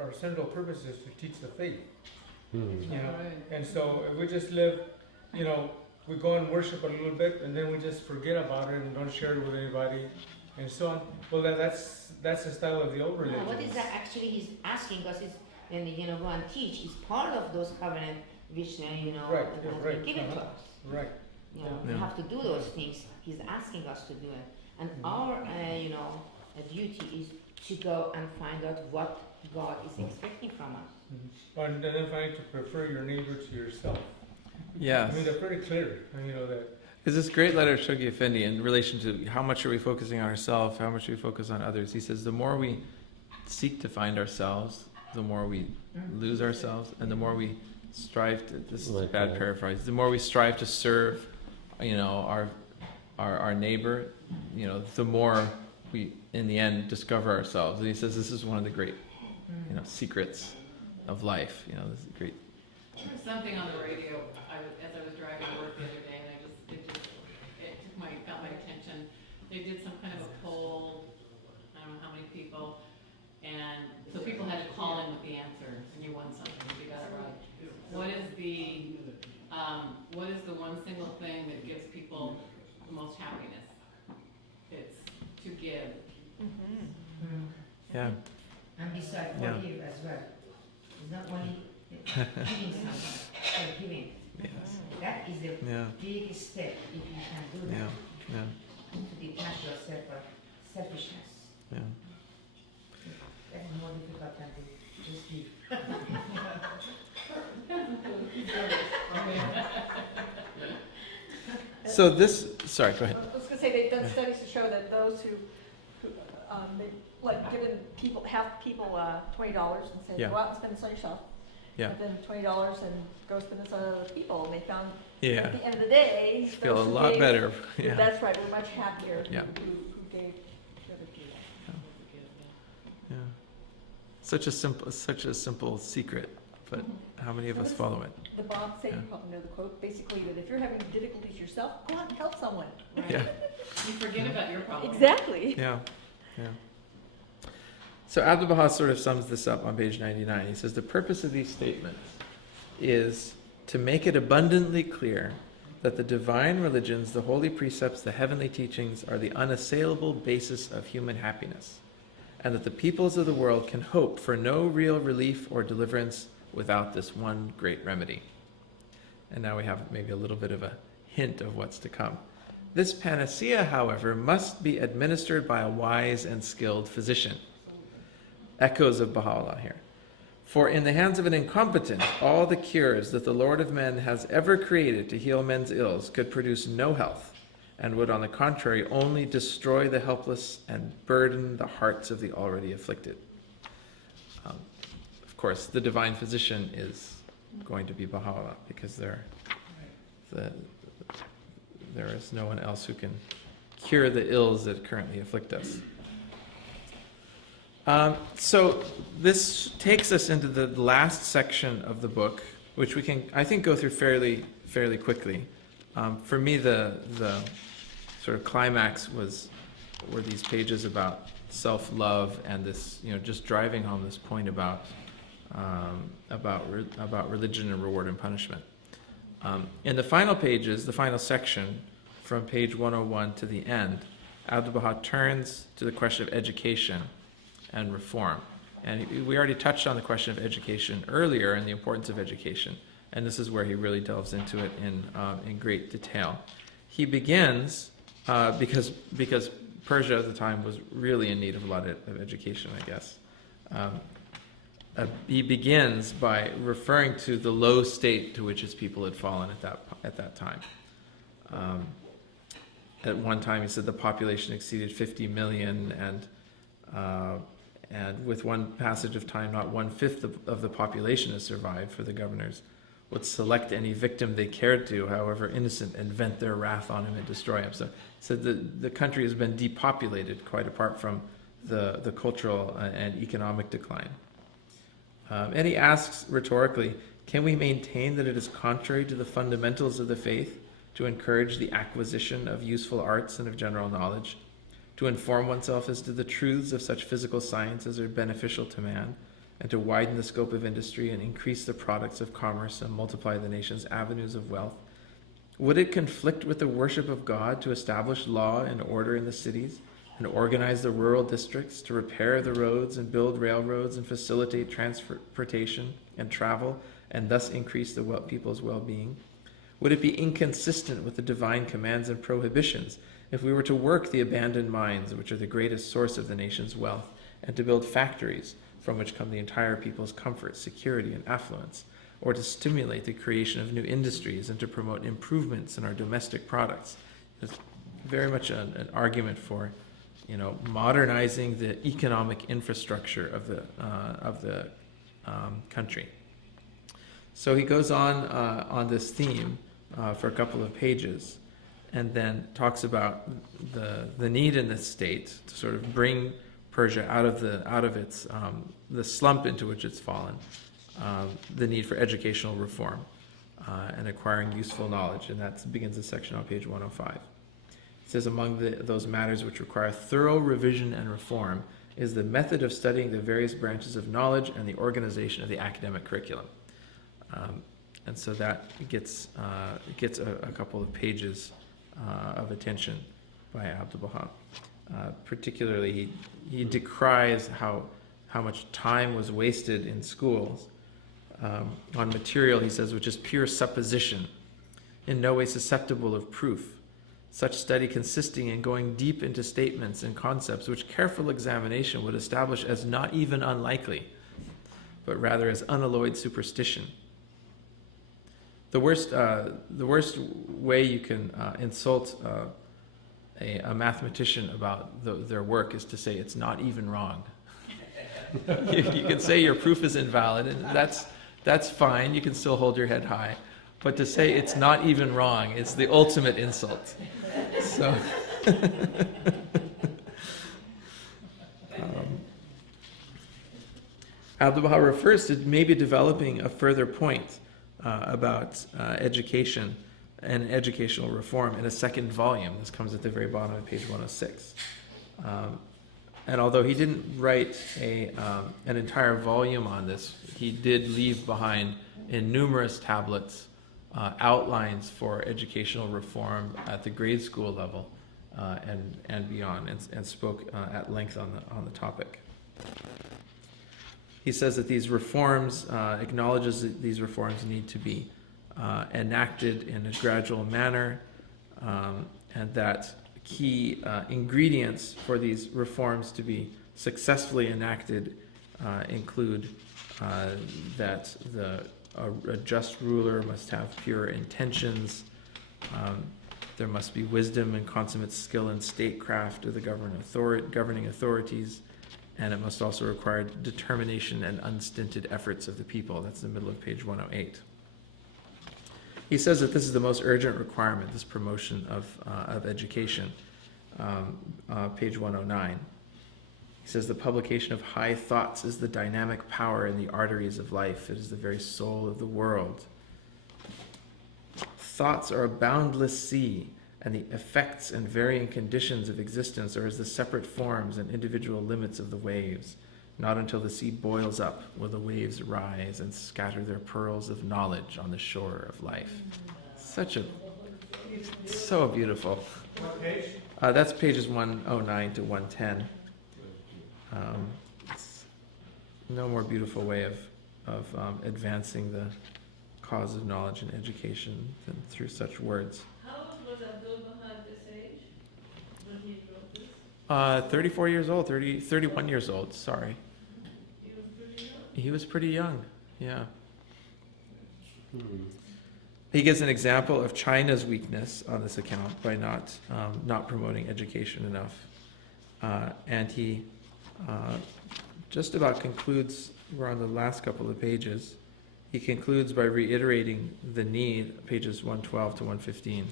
our central purpose is to teach the faith. Hmm. You know, and so if we just live, we go and worship a little bit, and then we just forget about it and don't share it with anybody, and so on. Well, that's the style of the old religion. What is that actually he's asking us is when go and teach is part of those covenant which Right, has yeah, been right, given to uh-huh. us. Right. We Yeah. have to do those things. He's asking us to do it, and our duty is to go and find out what God is expecting from us. And then finally, to prefer your neighbor to yourself. Yes. I mean, they're pretty clear. That. There's this great letter of Shoghi Effendi in relation to how much are we focusing on ourselves, how much do we focus on others. He says the more we seek to find ourselves, the more we lose ourselves, and the more we strive to, this is a Like bad that. paraphrase, the more we strive to serve, our neighbor, the more we, in the end, discover ourselves. And he says this is one of the great, secrets of life. This is great. There was something on the radio as I was driving to work the other day, and it got my attention. They did some kind of a poll, I don't know how many people, and so people had to call in with the answer, and you won something if you got it right. What is the one single thing that gives people the most happiness? It's to give. Yeah. And besides, Yeah. forgive as well. It's not only giving something, but giving. Yes. That is the Yeah. big step if you can do that. Yeah. Yeah. To detach yourself from selfishness. Yeah. That is more difficult than to just give. So this, sorry, go ahead. I was gonna say, they've done studies to show that those who they, like, given people, half people $20 and said, Yeah. go out and spend this on yourself. Yeah. And then $20 and go spend this on other people, and they found Yeah. at the end of the day, Feel a those who lot gave- better. Yeah. That's right, we're much happier Yeah. who gave to other people. Yeah. Such a simple secret, but how many of us follow it? The Bob say, Yeah. you probably know the quote, basically, that if you're having difficulties yourself, go out and help someone. Right? Yeah. You forget about your problem. Exactly. Yeah. Yeah. So Abdu'l-Baha sort of sums this up on page 99. He says the purpose of these statements is to make it abundantly clear that the divine religions, the holy precepts, the heavenly teachings are the unassailable basis of human happiness, and that the peoples of the world can hope for no real relief or deliverance without this one great remedy. And now we have maybe a little bit of a hint of what's to come. This panacea, however, must be administered by a wise and skilled physician. Echoes of Baha'u'llah here. For in the hands of an incompetent, all the cures that the Lord of men has ever created to heal men's ills could produce no health, and would on the contrary only destroy the helpless and burden the hearts of the already afflicted. Of course, the divine physician is going to be Baha'u'llah, because there is no one else who can cure the ills that currently afflict us. So this takes us into the last section of the book, which we can, I think, go through fairly quickly. For me, the sort of climax were these pages about self-love and this, just driving home this point about religion and reward and punishment. In the final pages, the final section, from page 101 to the end, Abdu'l-Baha turns to the question of education and reform. And we already touched on the question of education earlier and the importance of education, and this is where he really delves into it in great detail. He begins, because Persia at the time was really in need of a lot of education, I guess. He begins by referring to the low state to which his people had fallen at that time. at one time he said the population exceeded 50 million, and with one passage of time, not 1/5 of the population has survived, for the governors would select any victim they cared to, however innocent, and vent their wrath on him and destroy him. So the country has been depopulated, quite apart from the cultural and economic decline. And he asks rhetorically, can we maintain that it is contrary to the fundamentals of the faith to encourage the acquisition of useful arts and of general knowledge, to inform oneself as to the truths of such physical science as are beneficial to man, and to widen the scope of industry and increase the products of commerce and multiply the nation's avenues of wealth? Would it conflict with the worship of God to establish law and order in the cities, and organize the rural districts, to repair the roads and build railroads and facilitate transportation and travel, and thus increase the people's well-being? Would it be inconsistent with the divine commands and prohibitions if we were to work the abandoned mines, which are the greatest source of the nation's wealth, and to build factories from which come the entire people's comfort, security, and affluence, or to stimulate the creation of new industries and to promote improvements in our domestic products? It's very much an argument for, modernizing the economic infrastructure of the country. So he goes on this theme for a couple of pages, and then talks about the need in this state to sort of bring Persia out of its the slump into which it's fallen, the need for educational reform and acquiring useful knowledge, and that begins the section on page 105. It says, among those matters which require thorough revision and reform is the method of studying the various branches of knowledge and the organization of the academic curriculum. And so that gets a couple of pages of attention by Abdu'l-Baha. Particularly, he decries how much time was wasted in schools on material, he says, which is pure supposition, in no way susceptible of proof. Such study consisting in going deep into statements and concepts which careful examination would establish as not even unlikely, but rather as unalloyed superstition. The worst way you can insult a mathematician about their work is to say it's not even wrong. You can say your proof is invalid, and that's fine. You can still hold your head high. But to say it's not even wrong is the ultimate insult. So, Abdu'l-Baha refers to maybe developing a further point about education and educational reform in a second volume. This comes at the very bottom of page 106. And although he didn't write an entire volume on this, he did leave behind in numerous tablets outlines for educational reform at the grade school level and beyond, and spoke at length on the topic. He says that these reforms, acknowledges that these reforms need to be enacted in a gradual manner, and that key ingredients for these reforms to be successfully enacted include that a just ruler must have pure intentions, there must be wisdom and consummate skill in statecraft of the governing authorities, and it must also require determination and unstinted efforts of the people. That's the middle of page 108. He says that this is the most urgent requirement, this promotion of education, page 109. He says the publication of high thoughts is the dynamic power in the arteries of life. It is the very soul of the world. Thoughts are a boundless sea, and the effects and varying conditions of existence are as the separate forms and individual limits of the waves. Not until the sea boils up will the waves rise and scatter their pearls of knowledge on the shore of life. So beautiful. What page? That's pages 109 to 110. It's no more beautiful way of advancing the cause of knowledge and education than through such words. How old was Abdu'l-Baha at this age when he wrote this? 34 years old, 31 years old, sorry. He was pretty young. He was pretty young, yeah. He gives an example of China's weakness on this account by not promoting education enough. And he just about concludes, we're on the last couple of pages, he concludes by reiterating the need, pages 112 to 115,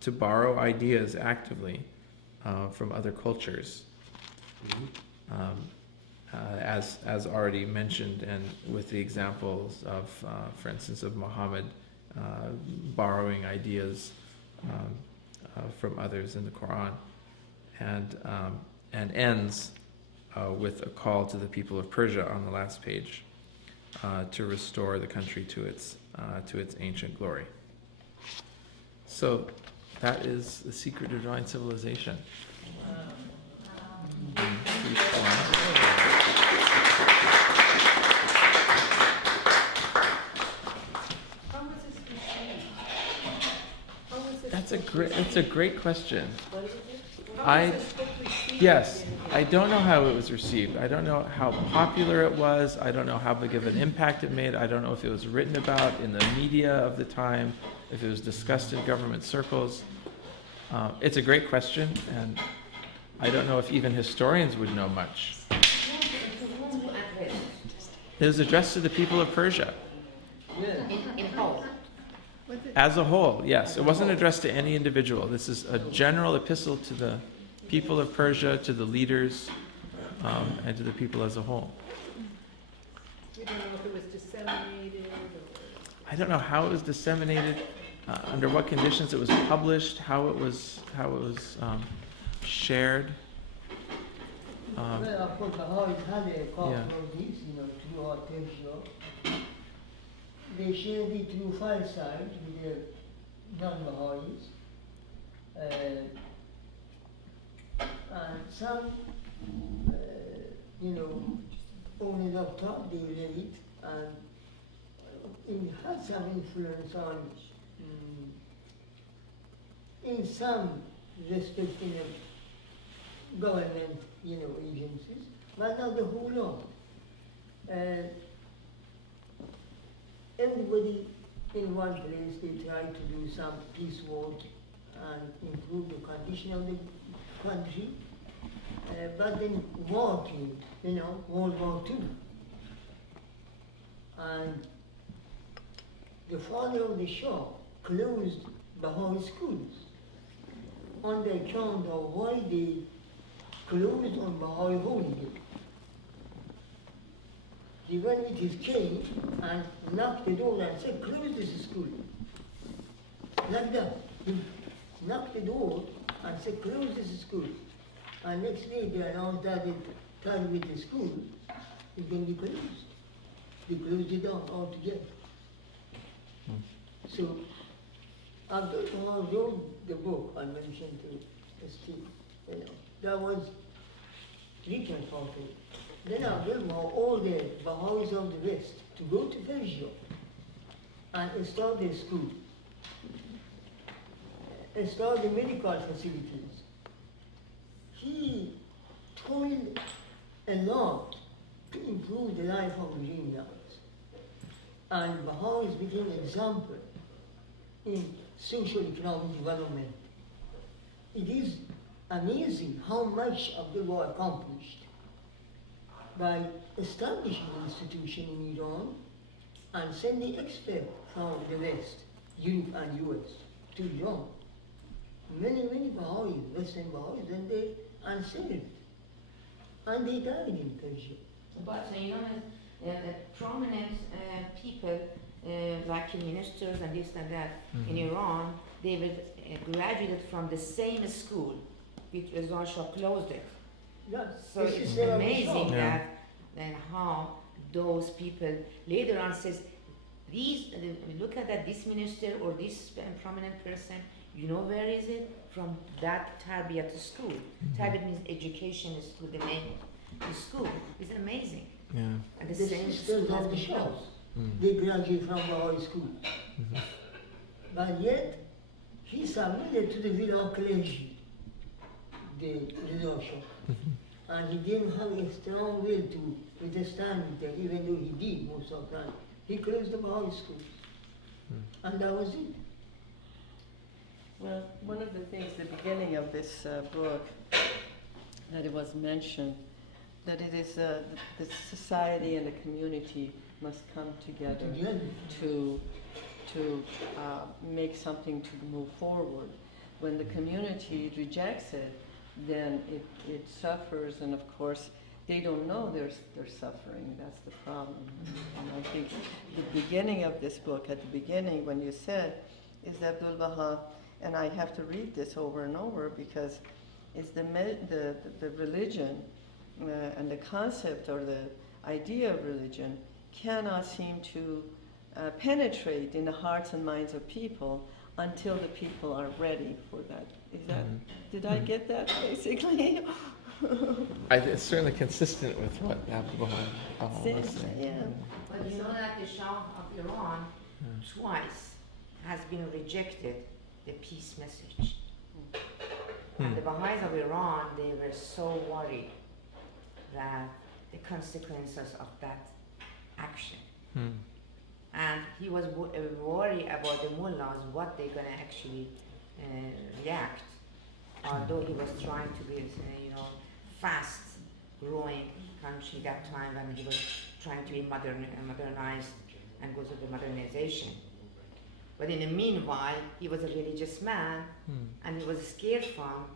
to borrow ideas actively from other cultures. As already mentioned, and with the examples of, for instance, of Muhammad borrowing ideas from others in the Quran, and ends with a call to the people of Persia on the last page to restore the country to its ancient glory. So that is the secret of divine civilization. How was this received? How was this That's book a great question. What is it? How I- was this book received? Yes, I don't know how it was received. I don't know how popular it was. I don't know how big of an impact it made. I don't know if it was written about in the media of the time, if it was discussed in government circles. It's a great question, and I don't know if even historians would know much. It was addressed to the people of Persia In whole. as a whole, yes. It wasn't addressed to any individual. This is a general epistle to the people of Persia, to the leaders, and to the people as a whole. You don't know if it was disseminated or... I don't know how it was disseminated, under what conditions it was published, how it was shared. Well, of course, how it had a call Yeah. for this, to our Persia. They shared it through fireside with the non-Baha'is. And some, owners of thought, they read it, and it had some influence on, in some respecting of government, agencies, but not the whole lot. Everybody in one place, they try to do some peace work and improve the condition of the country. But then war came, World War II. And the father of the Shah closed Baha'i schools on the account of why they closed on Baha'i holiday. He went with his cane and knocked the door and said, close this school. Like that. He knocked the door and said, close this school. And next day they announced that it started with the school, it can be closed. They closed it down altogether. So, Abdu'l-Baha wrote the book I mentioned to Steve. That was written for him. Then Abdu'l-Baha, all the Baha'is of the West, to go to Persia and start their school, start the medical facilities. He toiled a lot to improve the life of the Iranians. And Baha'is became an example in social-economic development. It is amazing how much Abdu'l-Baha accomplished by establishing an institution in Iran and sending experts from the West, Europe and US, to Iran. Many Baha'is, Western Baha'is, and they answered. And they died in Persia. But the prominent people, like ministers and this and that, in Iran, they were graduated from the same school, which Reza Shah closed it. Yeah, So this it's is their amazing result. Yeah. that how those people later on says, look at that, this minister or this prominent person, where is it? From that tarbiyat school. Tarbiyat means education is to the main school. It's amazing. Yeah. And the The same sisters school has of the been Shah, closed. they graduated from Baha'i school. But yet, he submitted to the will of clergy, the Reza Shah. And he didn't have a strong will to withstand with them, even though he did most of the time. He closed the Baha'i schools. And that was it. Well, one of the things, the beginning of this book, that it was mentioned, that it is the society and the community must come together Together. to make something to move forward. When the community rejects it, then it suffers, and of course, they don't know they're suffering. That's the problem. And I think the beginning of this book, at the beginning, when you said, is Abdu'l-Baha, and I have to read this over and over because it's the religion and the concept or the idea of religion cannot seem to penetrate in the hearts and minds of people until the people are ready for that. Is that, did I get that basically? It's certainly consistent with what Abdu'l-Baha was saying. Yeah. But you know that the Shah of Iran twice has been rejected the peace message. And the Baha'is of Iran, they were so worried that the consequences of that action. And he was worried about the mullahs, what they're going to actually react. Although he was trying to be, fast growing country that time when he was trying to be modernized and go to the modernization. But in the meanwhile, he was a religious man and he was scared from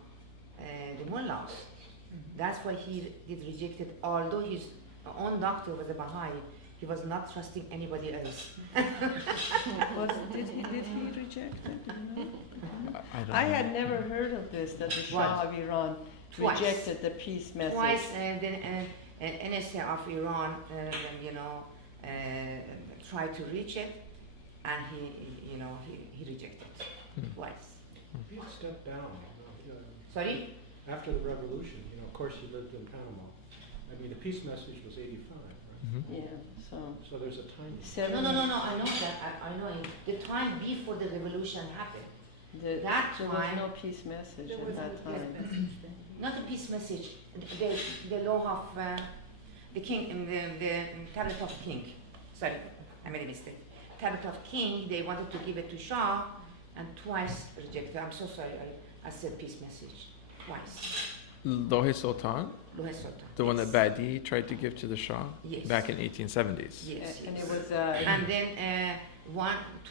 the mullahs. That's why he did reject it. Although his own doctor was a Baha'i, he was not trusting anybody else. Did he reject it? I don't I know. had never heard of this, that the Shah of Iran Twice. rejected the peace message. Twice, and then NSA of Iran, tried to reach it, and he rejected it twice. He stepped down. Sorry? After the revolution, of course he lived in Panama. I mean, the peace message was 85, right? Yeah, so. So there's a time. No, I know that. I know it. The time before the revolution happened. There That was time- no peace message There at was no that peace time. message then. Not the peace message, the law of the king, the tablet of king. Sorry, I made a mistake. Tablet of king, they wanted to give it to Shah, and twice rejected. I'm so sorry, I said peace message. Twice. Lohe Sultan, Lohe Sultan. the one that Yes. Badi tried to give to the Shah Yes. back in 1870s. Yes, And yes. it was, And then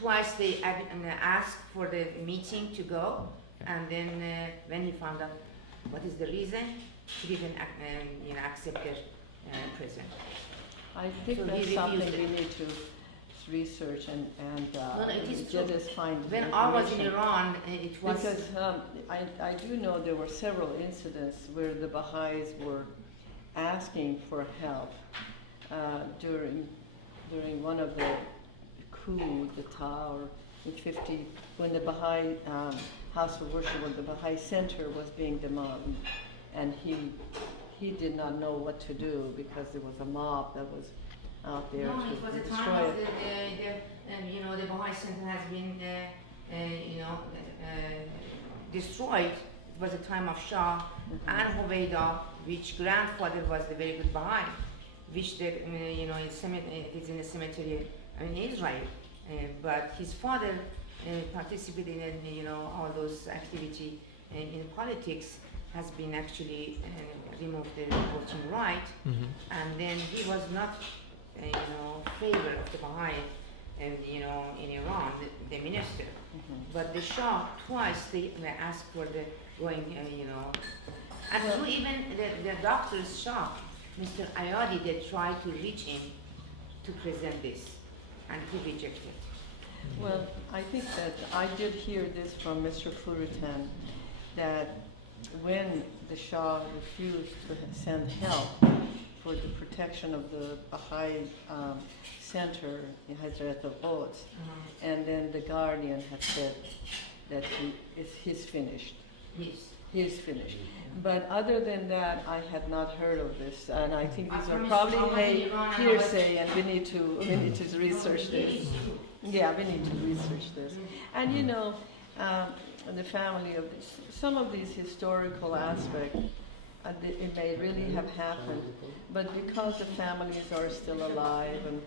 twice they asked for the meeting to go, and then when he found out what is the reason, he didn't accept their present. I think So he that's something refused we it. need to research and No, it is get true. us find When I was in information. Iran, it was Because I do know there were several incidents where the Baha'is were asking for help during one of the coup d'etat or in 50, when the Baha'i house of worship, when the Baha'i center was being demolished, and he did not know what to do because there was a mob that was out there no, to it was a destroy time of it. the Baha'i Center has been destroyed. It was a time of Shah and Hoveyda, which grandfather was the very good Baha'i, which the is in the cemetery in Israel. But his father participated in all those activity in politics, has been actually removed the voting right, and then he was not favor of the Baha'i in Iran, the minister. But the Shah twice they asked for the going, and through even the doctor's Shah, Mr. Ayadi, they tried to reach him to present this, and he rejected. Well, I think that I did hear this from Mr. Furitan, that when the Shah refused to send help for the protection of the Baha'i center in Hazrat al-Quds, and then the Guardian had said that he's finished. Yes. He's finished. But other than that, I had not heard of this, and I think these are I probably was in Iran and I was- hearsay, and we need to research this. Yeah, we need to research this. And the family of this, some of these historical aspects, it may really have happened, but because the families are still alive and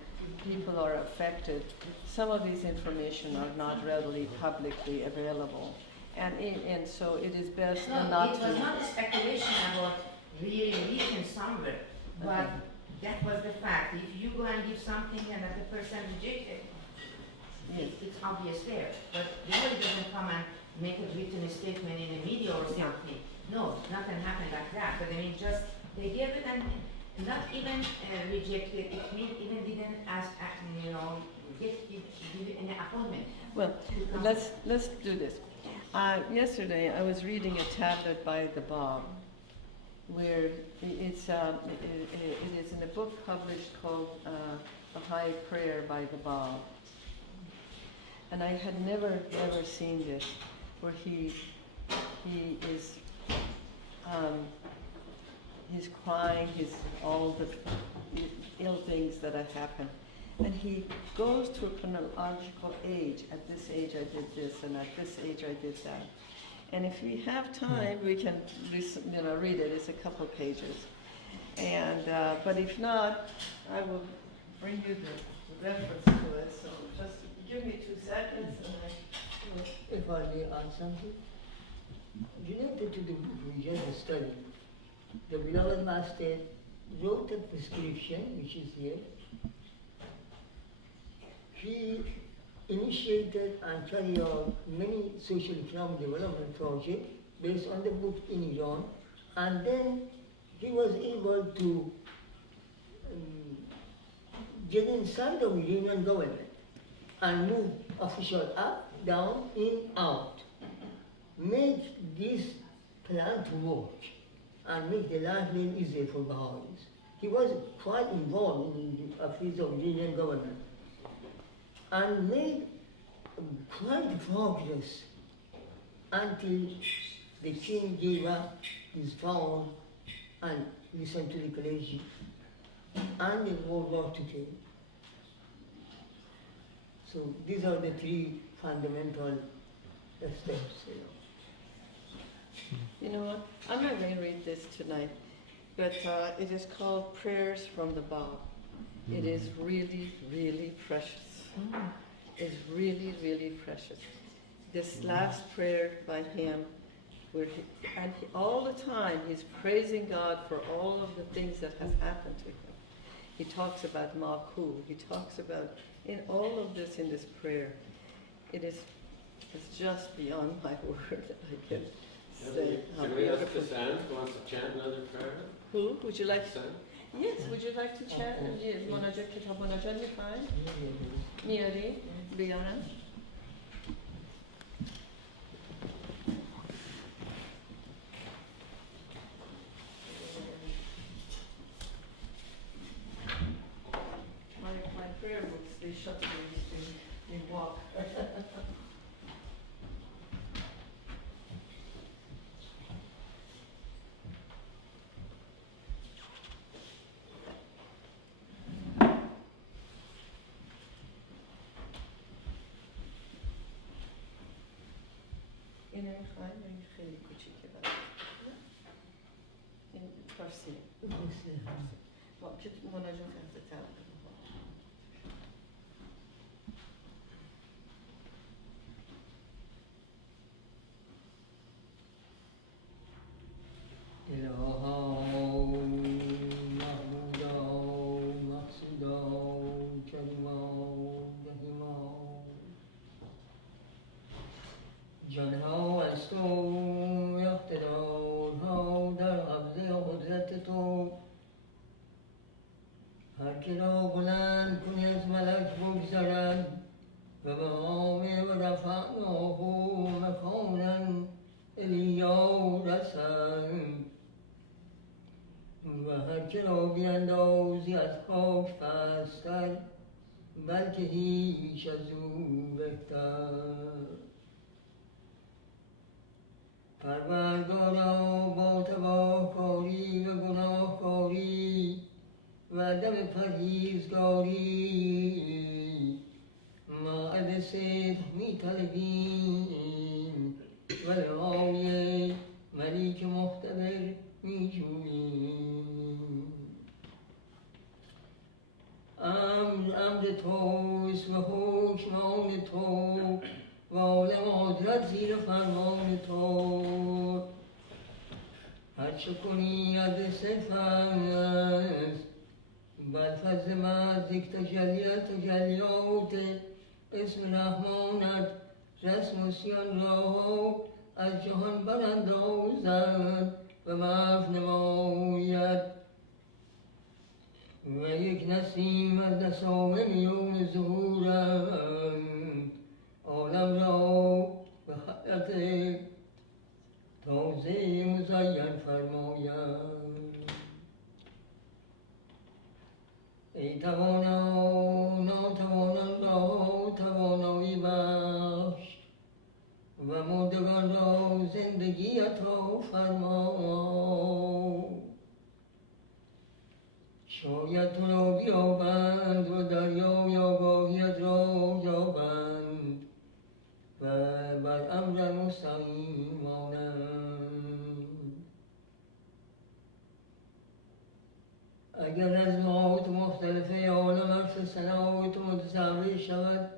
people are affected, some of these information are not readily publicly available. And so it is best No, not it to. was not a speculation about really religion somewhere, but that was the fact. If you go and give something and that the person rejects it, it's obvious there. But really doesn't come and make a written statement in the media or something. No, nothing happened like that. But I mean, just they gave it and not even rejected it. It mean even didn't ask, give an appointment. Well, let's do this. Yesterday I was reading a tablet by the Baha, where it is in a book published called The High Prayer by the Baha. And I had never seen this, where he is he's crying, all the ill things that have happened. And he goes through chronological age. At this age I did this, and at this age I did that. And if we have time, we can read it. It's a couple pages. And but if not, I will bring you the reference to it. So just give me 2 seconds, and If I may add something, related to the book we just studied, the beloved master wrote a prescription, which is here. He initiated and carried out many social economic development projects based on the book in Iran, and then he was able to get inside the Iranian government and move official up, down, in, out. Make this plan to work and make the life very easier for Baha'is. He was quite involved in the affairs of Iranian government and made quite progress until the king gave up his power and listened to the clergy, and the World War II came. So these are the 3 fundamental steps. you know what? I'm not going to read this tonight, but it is called Prayers from the Baha. It is really, really precious. It's really, really precious. This last prayer by him, where all the time he's praising God for all of the things that has happened to him. He talks about Maku. He talks about in all of this in this prayer. It's just beyond my word that I can say. Can we ask the Sam who wants to chant another prayer? Who? Would you like to? Sam? Yes, would you like to chant? Yes, مناجات کتاب مناجات میخواین؟ میاری؟ بیارم؟ My prayer books, they shut me in walk. این میخواین یا این خیلی کوچیکه برای این فارسی با که مناجات هسته تر جانها از تو اقتدارها در قبضه قدرت تو هر که را بلند کنی از ملک بگذرد و به عامه و رفعناه مکانا علیا رسند و هر که را بیندازی از خاک پستر بلکه هیچ از او بهتر پروردگارا با تباهکاری و گناهکاری و عدم پرهیزگاری ماعد صدق می‌طلبیم و رعای ملیک مقتدر میجوییم. امر توست و حکم آن تو و عالم قدرت زیر فرمان تو. هرچه کنی از صرف است بر فضل محض یک تجلیات اسم رحمانت رسم و سیان را از جهان براندازد و محو نماید. و یک نسیم از نسائم یوم ظهورم عالم را به حیات تازه مزین فرماید. ای توانا ناتوانان را توانایی بخش و مردگان را زندگی عطا فرما. شاید تو را بیابند و دریای آگاهیت را یابند و بر امر مستقیم مانند. اگر از نقاط مختلف عالم حرف ثنای تو متصور شود،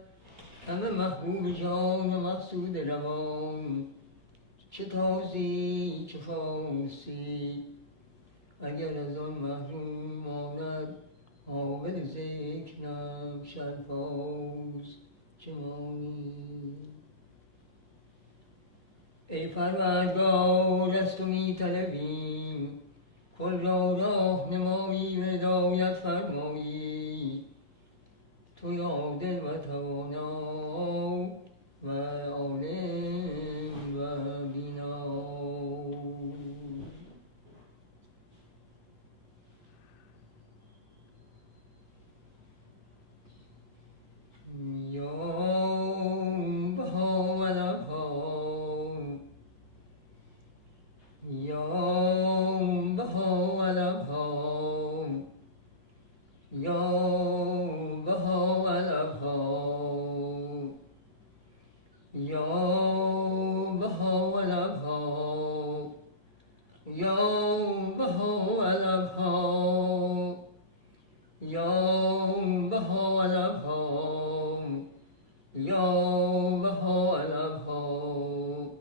همه محبوب جان و مقصود روان، چه تازی چه فارسی. اگر از آن محروم ماند قابل ذکر نقش الفاظ چه مانی. ای پروردگار از تو می طلبیم کل را راهنمایی و هدایت فرمایی. توی عادل و توانا و عالم و بینا. یا بها و لبها یا بها و لبها یا بها و لبها یا بها و لبها یا بها و لبها یا بها و لبها یا بها و لبها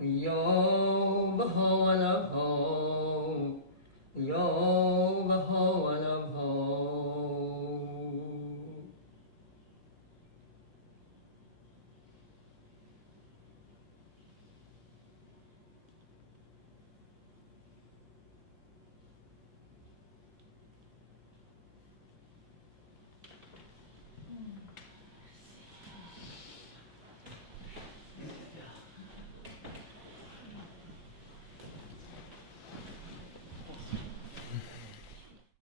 یا بها